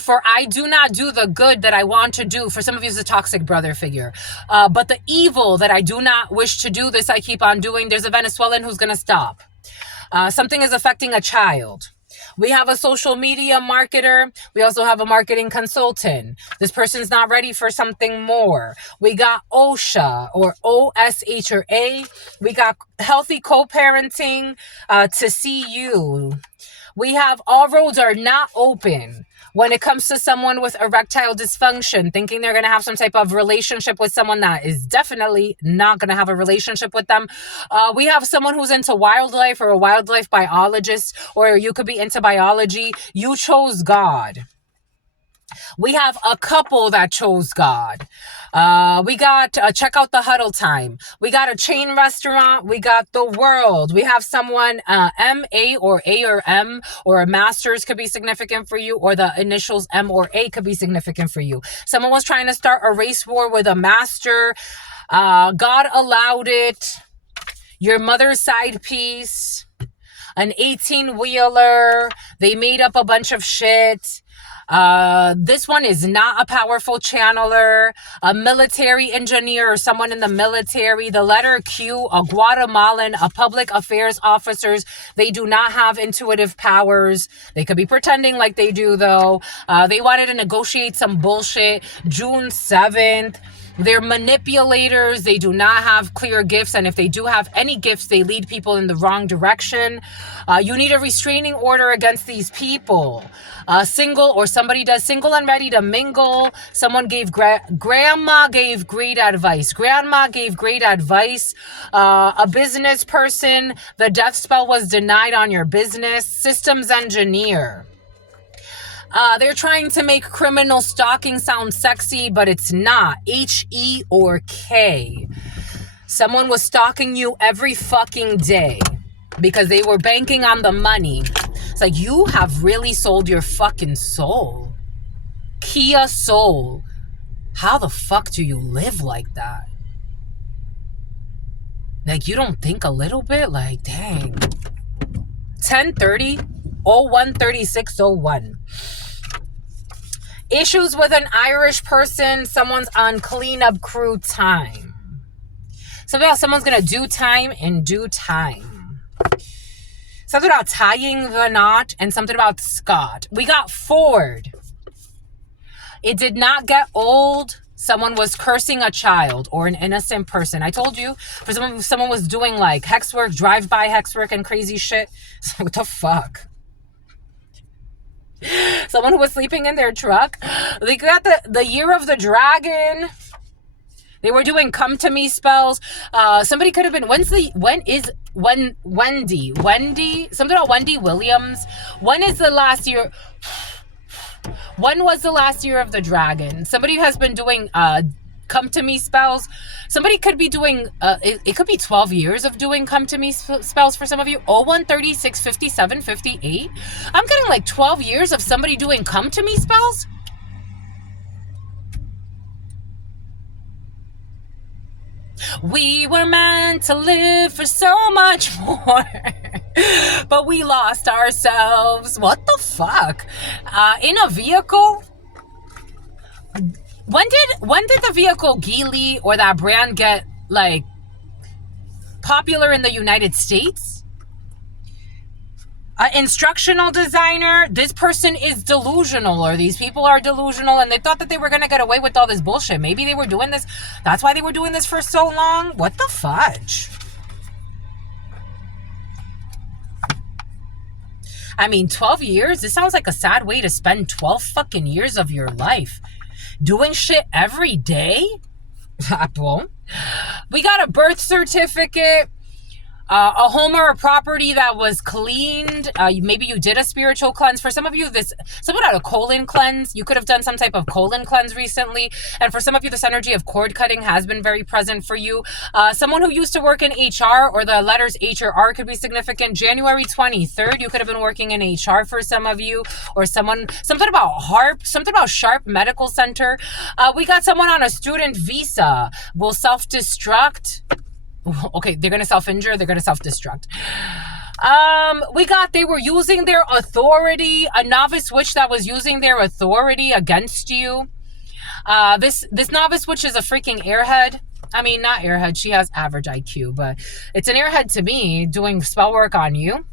For I do not do the good that I want to do. For some of you, it's a toxic brother figure. But the evil that I do not wish to do, this I keep on doing. There's a Venezuelan who's going to stop. Something is affecting a child. We have a social media marketer. We also have a marketing consultant. This person's not ready for something more. We got OSHA or OSH or A. We got healthy co-parenting to see you. We have all roads are not open when it comes to someone with erectile dysfunction, thinking they're going to have some type of relationship with someone that is definitely not going to have a relationship with them. We have someone who's into wildlife or a wildlife biologist, or you could be into biology. You chose God. We have a couple that chose God. We got check out the huddle time. We got a chain restaurant. We got the world. We have someone M-A or A or M, or a master's could be significant for you, or the initials M or A could be significant for you. Someone was trying to start a race war with a master. God allowed it. Your mother's side piece. An 18-wheeler. They made up a bunch of shit. This one is not a powerful channeler, a military engineer or someone in the military. The letter Q, a Guatemalan, a public affairs officers. They do not have intuitive powers. They could be pretending like they do though. They wanted to negotiate some bullshit. June 7th. They're manipulators. They do not have clear gifts. And if they do have any gifts, they lead people in the wrong direction. You need a restraining order against these people. Single, or somebody does single and ready to mingle. Someone gave, grandma gave great advice. Grandma gave great advice. A business person, the death spell was denied on your business. Systems engineer. They're trying to make criminal stalking sound sexy, but it's not. H-E or K. Someone was stalking you every fucking day because they were banking on the money. It's like, you have really sold your fucking soul. Kia soul. How the fuck do you live like that? Like, you don't think a little bit? Like, dang. 1030 013601. Issues with an Irish person. Someone's on cleanup crew time. Something about someone's going to do time in due time. Something about tying the knot, and something about Scott. We got Ford. It did not get old. Someone was cursing a child or an innocent person. I told you, for someone was doing like hex work, drive-by hex work and crazy shit. What the fuck? Someone who was sleeping in their truck. They got the year of the dragon. They were doing come to me spells. Somebody could have been, Wendy, something about Wendy Williams. When is the last year? When was the last year of the dragon? Somebody has been doing come to me spells. Somebody could be doing, it could be 12 years of doing come to me spells for some of you. 0136 57 58. I'm getting like 12 years of somebody doing come to me spells. We were meant to live for so much more, but we lost ourselves. What the fuck? In a vehicle? When did the vehicle Geely or that brand get like popular in the United States? Instructional designer, this person is delusional, or these people are delusional, and they thought that they were going to get away with all this bullshit. Maybe they were doing this. That's why they were doing this for so long. What the fudge? I mean, 12 years? This sounds like a sad way to spend 12 fucking years of your life. Doing shit every day? Well, we got a birth certificate. A home or a property that was cleaned. Maybe you did a spiritual cleanse. For some of you, someone had a colon cleanse. You could have done some type of colon cleanse recently. And for some of you, this energy of cord cutting has been very present for you. Someone who used to work in HR, or the letters H or R could be significant. January 23rd, you could have been working in HR for some of you, or something about Sharp Medical Center. We got someone on a student visa will self-destruct. Okay, they're going to self-injure. They're going to self-destruct. They were using their authority. A novice witch that was using their authority against you. This novice witch is a freaking airhead. I mean, not airhead. She has average IQ, but it's an airhead to me doing spell work on you.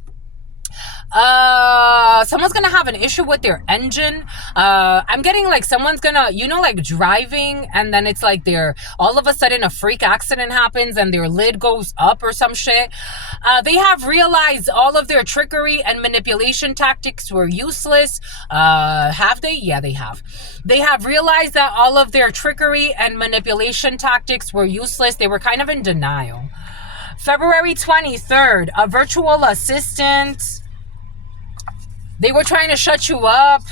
Someone's gonna have an issue with their engine. I'm getting like someone's gonna, like driving, and then it's like all of a sudden a freak accident happens and their lid goes up or some shit. They have realized all of their trickery and manipulation tactics were useless. Have they? Yeah, they have. They have realized that all of their trickery and manipulation tactics were useless. They were kind of in denial. February 23rd, a virtual assistant. They were trying to shut you up.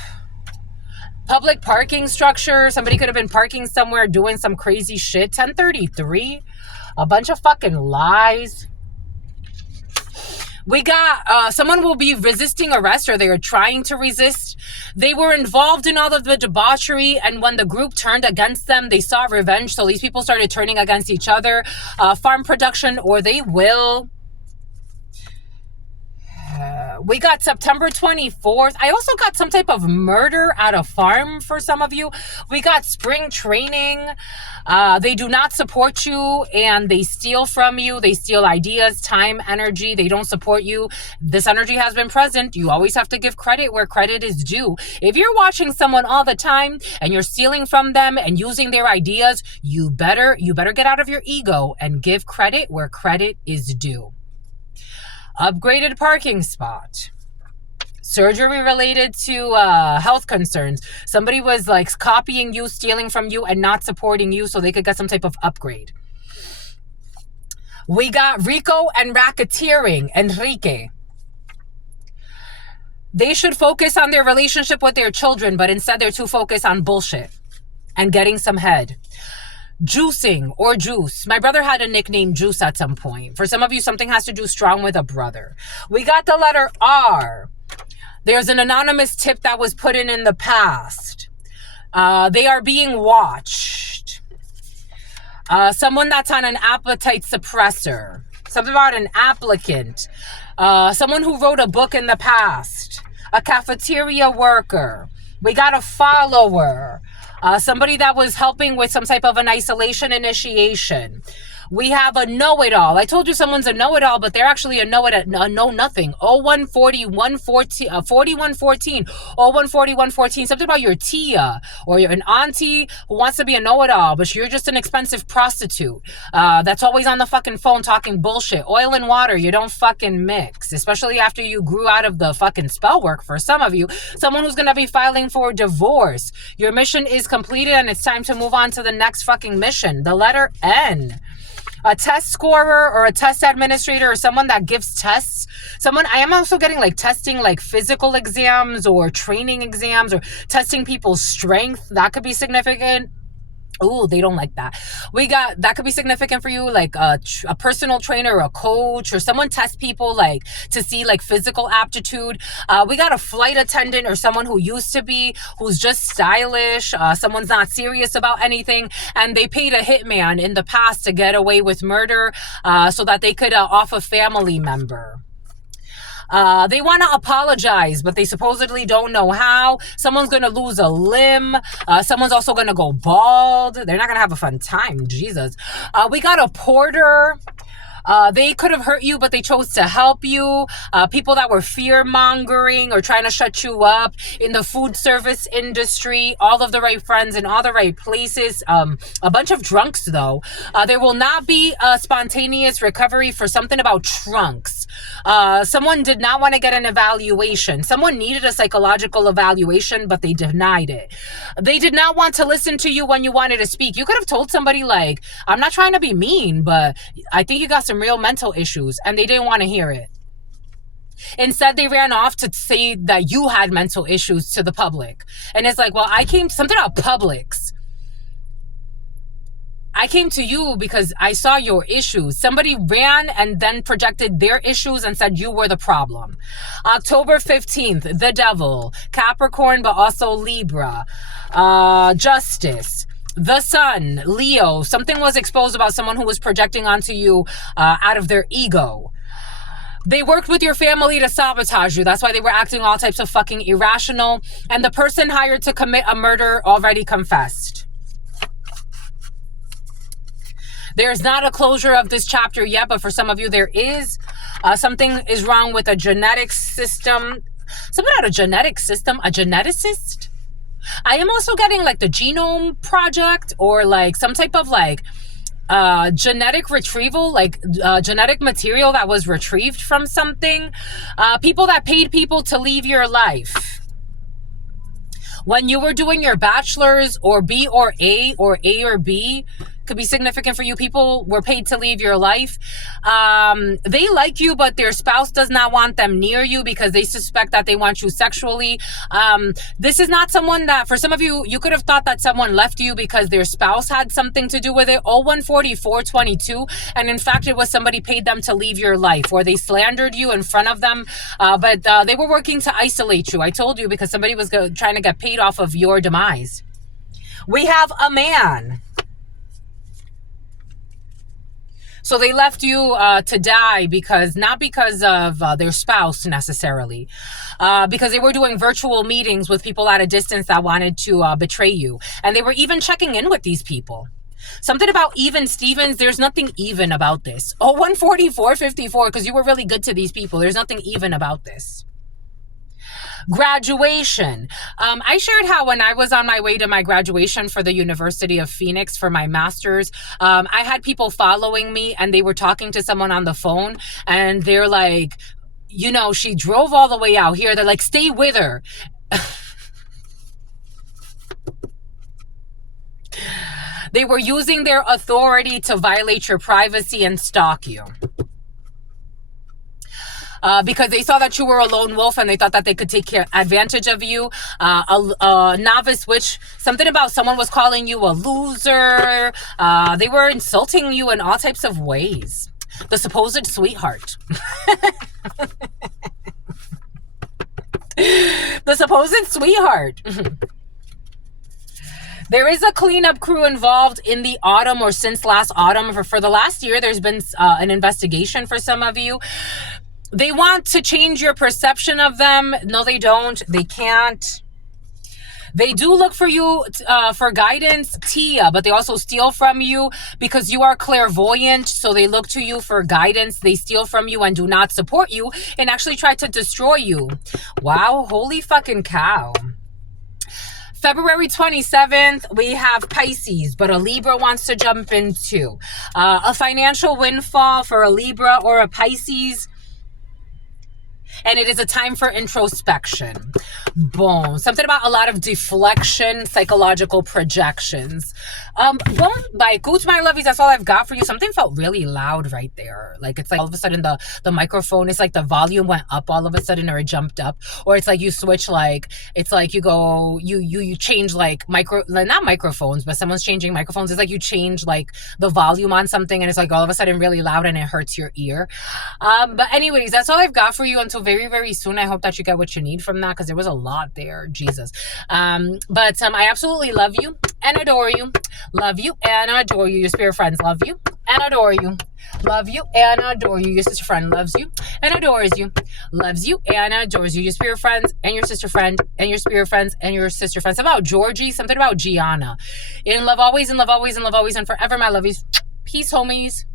Public parking structure. Somebody could have been parking somewhere doing some crazy shit. 1033. A bunch of fucking lies. We got someone will be resisting arrest, or they are trying to resist. They were involved in all of the debauchery, and when the group turned against them, they sought revenge. So these people started turning against each other. Farm production, or they will. We got September 24th. I also got some type of murder at a farm for some of you. We got spring training. They do not support you, and they steal from you. They steal ideas, time, energy. They don't support you. This energy has been present. You always have to give credit where credit is due. If you're watching someone all the time and you're stealing from them and using their ideas, you better get out of your ego and give credit where credit is due. Upgraded parking spot. Surgery related to health concerns. Somebody was like copying you, stealing from you, and not supporting you so they could get some type of upgrade. We got Rico and racketeering. Enrique. They should focus on their relationship with their children, but instead they're too focused on bullshit and getting some head. Juicing or juice. My brother had a nickname Juice at some point. For some of you, something has to do strong with a brother. We got the letter R. There's an anonymous tip that was put in the past. They are being watched. Someone that's on an appetite suppressor. Something about an applicant. Someone who wrote a book in the past. A cafeteria worker. We got a follower. Somebody that was helping with some type of an isolation initiation. We have a know-it-all. I told you someone's a know-it-all, but they're actually a know-nothing. 0140 114 4114 0140 114. Something about your tia or you're an auntie who wants to be a know-it-all, but you're just an expensive prostitute that's always on the fucking phone talking bullshit. Oil and water, you don't fucking mix, especially after you grew out of the fucking spell work. For some of you, someone who's gonna be filing for divorce. Your mission is completed and it's time to move on to the next fucking mission. The letter N. A test scorer or a test administrator or someone that gives tests. I am also getting like testing like physical exams or training exams or testing people's strength. That could be significant. Oh, they don't like that. That could be significant for you, like a personal trainer or a coach or someone test people like to see like physical aptitude. We got a flight attendant or someone who used to be, who's just stylish. Someone's not serious about anything, and they paid a hitman in the past to get away with murder so that they could off a family member. They want to apologize, but they supposedly don't know how. Someone's going to lose a limb. Someone's also going to go bald. They're not going to have a fun time. Jesus. We got a porter. They could have hurt you, but they chose to help you. People that were fear mongering or trying to shut you up in the food service industry, all of the right friends in all the right places. A bunch of drunks, though. There will not be a spontaneous recovery for something about trunks. Someone did not want to get an evaluation. Someone needed a psychological evaluation, but they denied it. They did not want to listen to you when you wanted to speak. You could have told somebody like, I'm not trying to be mean, but I think you got some real mental issues, and they didn't want to hear it. Instead, they ran off to say that you had mental issues to the public. And it's like, well, I came, something about Publix. I came to you because I saw your issues. Somebody ran and then projected their issues and said you were the problem. October 15th, the devil, Capricorn, but also Libra, justice, the sun, Leo. Something was exposed about someone who was projecting onto you out of their ego. They worked with your family to sabotage you. That's why they were acting all types of fucking irrational. And the person hired to commit a murder already confessed. There's not a closure of this chapter yet, but for some of you there is. Something is wrong with a genetic system. Something about a genetic system, a geneticist. I am also getting like the genome project or like some type of like genetic retrieval, like genetic material that was retrieved from something. People that paid people to leave your life. When you were doing your bachelor's or B or A or B, could be significant for you. People were paid to leave your life. They like you, but their spouse does not want them near you because they suspect that they want you sexually. This is not someone that, for some of you, you could have thought that someone left you because their spouse had something to do with it. 014422. And in fact, it was somebody paid them to leave your life, or they slandered you in front of them. But they were working to isolate you. I told you, because somebody was trying to get paid off of your demise. We have a man. So they left you to die because, not because of their spouse necessarily, because they were doing virtual meetings with people at a distance that wanted to betray you. And they were even checking in with these people. Something about even Stevens, there's nothing even about this. 14454, because you were really good to these people. There's nothing even about this. Graduation. I shared how when I was on my way to my graduation for the University of Phoenix for my master's, I had people following me and they were talking to someone on the phone and they're like, you know, she drove all the way out here. They're like, stay with her. They were using their authority to violate your privacy and stalk you. Because they saw that you were a lone wolf and they thought that they could take advantage of you. A novice witch, something about someone was calling you a loser. They were insulting you in all types of ways. The supposed sweetheart. The supposed sweetheart. There is a cleanup crew involved in the autumn or since last autumn. For the last year, there's been an investigation for some of you. They want to change your perception of them. No, they don't. They can't. They do look for you for guidance, Tia, but they also steal from you because you are clairvoyant. So they look to you for guidance. They steal from you and do not support you and actually try to destroy you. Wow, holy fucking cow. February 27th, we have Pisces, but a Libra wants to jump in too. A financial windfall for a Libra or a Pisces. And it is a time for introspection. Boom. Something about a lot of deflection, psychological projections. Well, like, goods, my lovies, that's all I've got for you. Something felt really loud right there. Like, it's like all of a sudden the microphone, it's like the volume went up all of a sudden, or it jumped up. Or it's like you switch, like, it's like you go, you change like not microphones, but someone's changing microphones. It's like you change like the volume on something and it's like all of a sudden really loud and it hurts your ear. But anyways, that's all I've got for you until very, very soon. I hope that you get what you need from that because there was a lot there. Jesus. But I absolutely love you and adore you. Love you and adore you. Your spirit friends love you and adore you. Love you and adore you. Your sister friend loves you and adores you. Loves you and adores you. Your spirit friends and your sister friend and your spirit friends and your sister friends. Something about Georgie. Something about Gianna. In love always, in love always, in love always, and forever, my lovies. Peace, homies.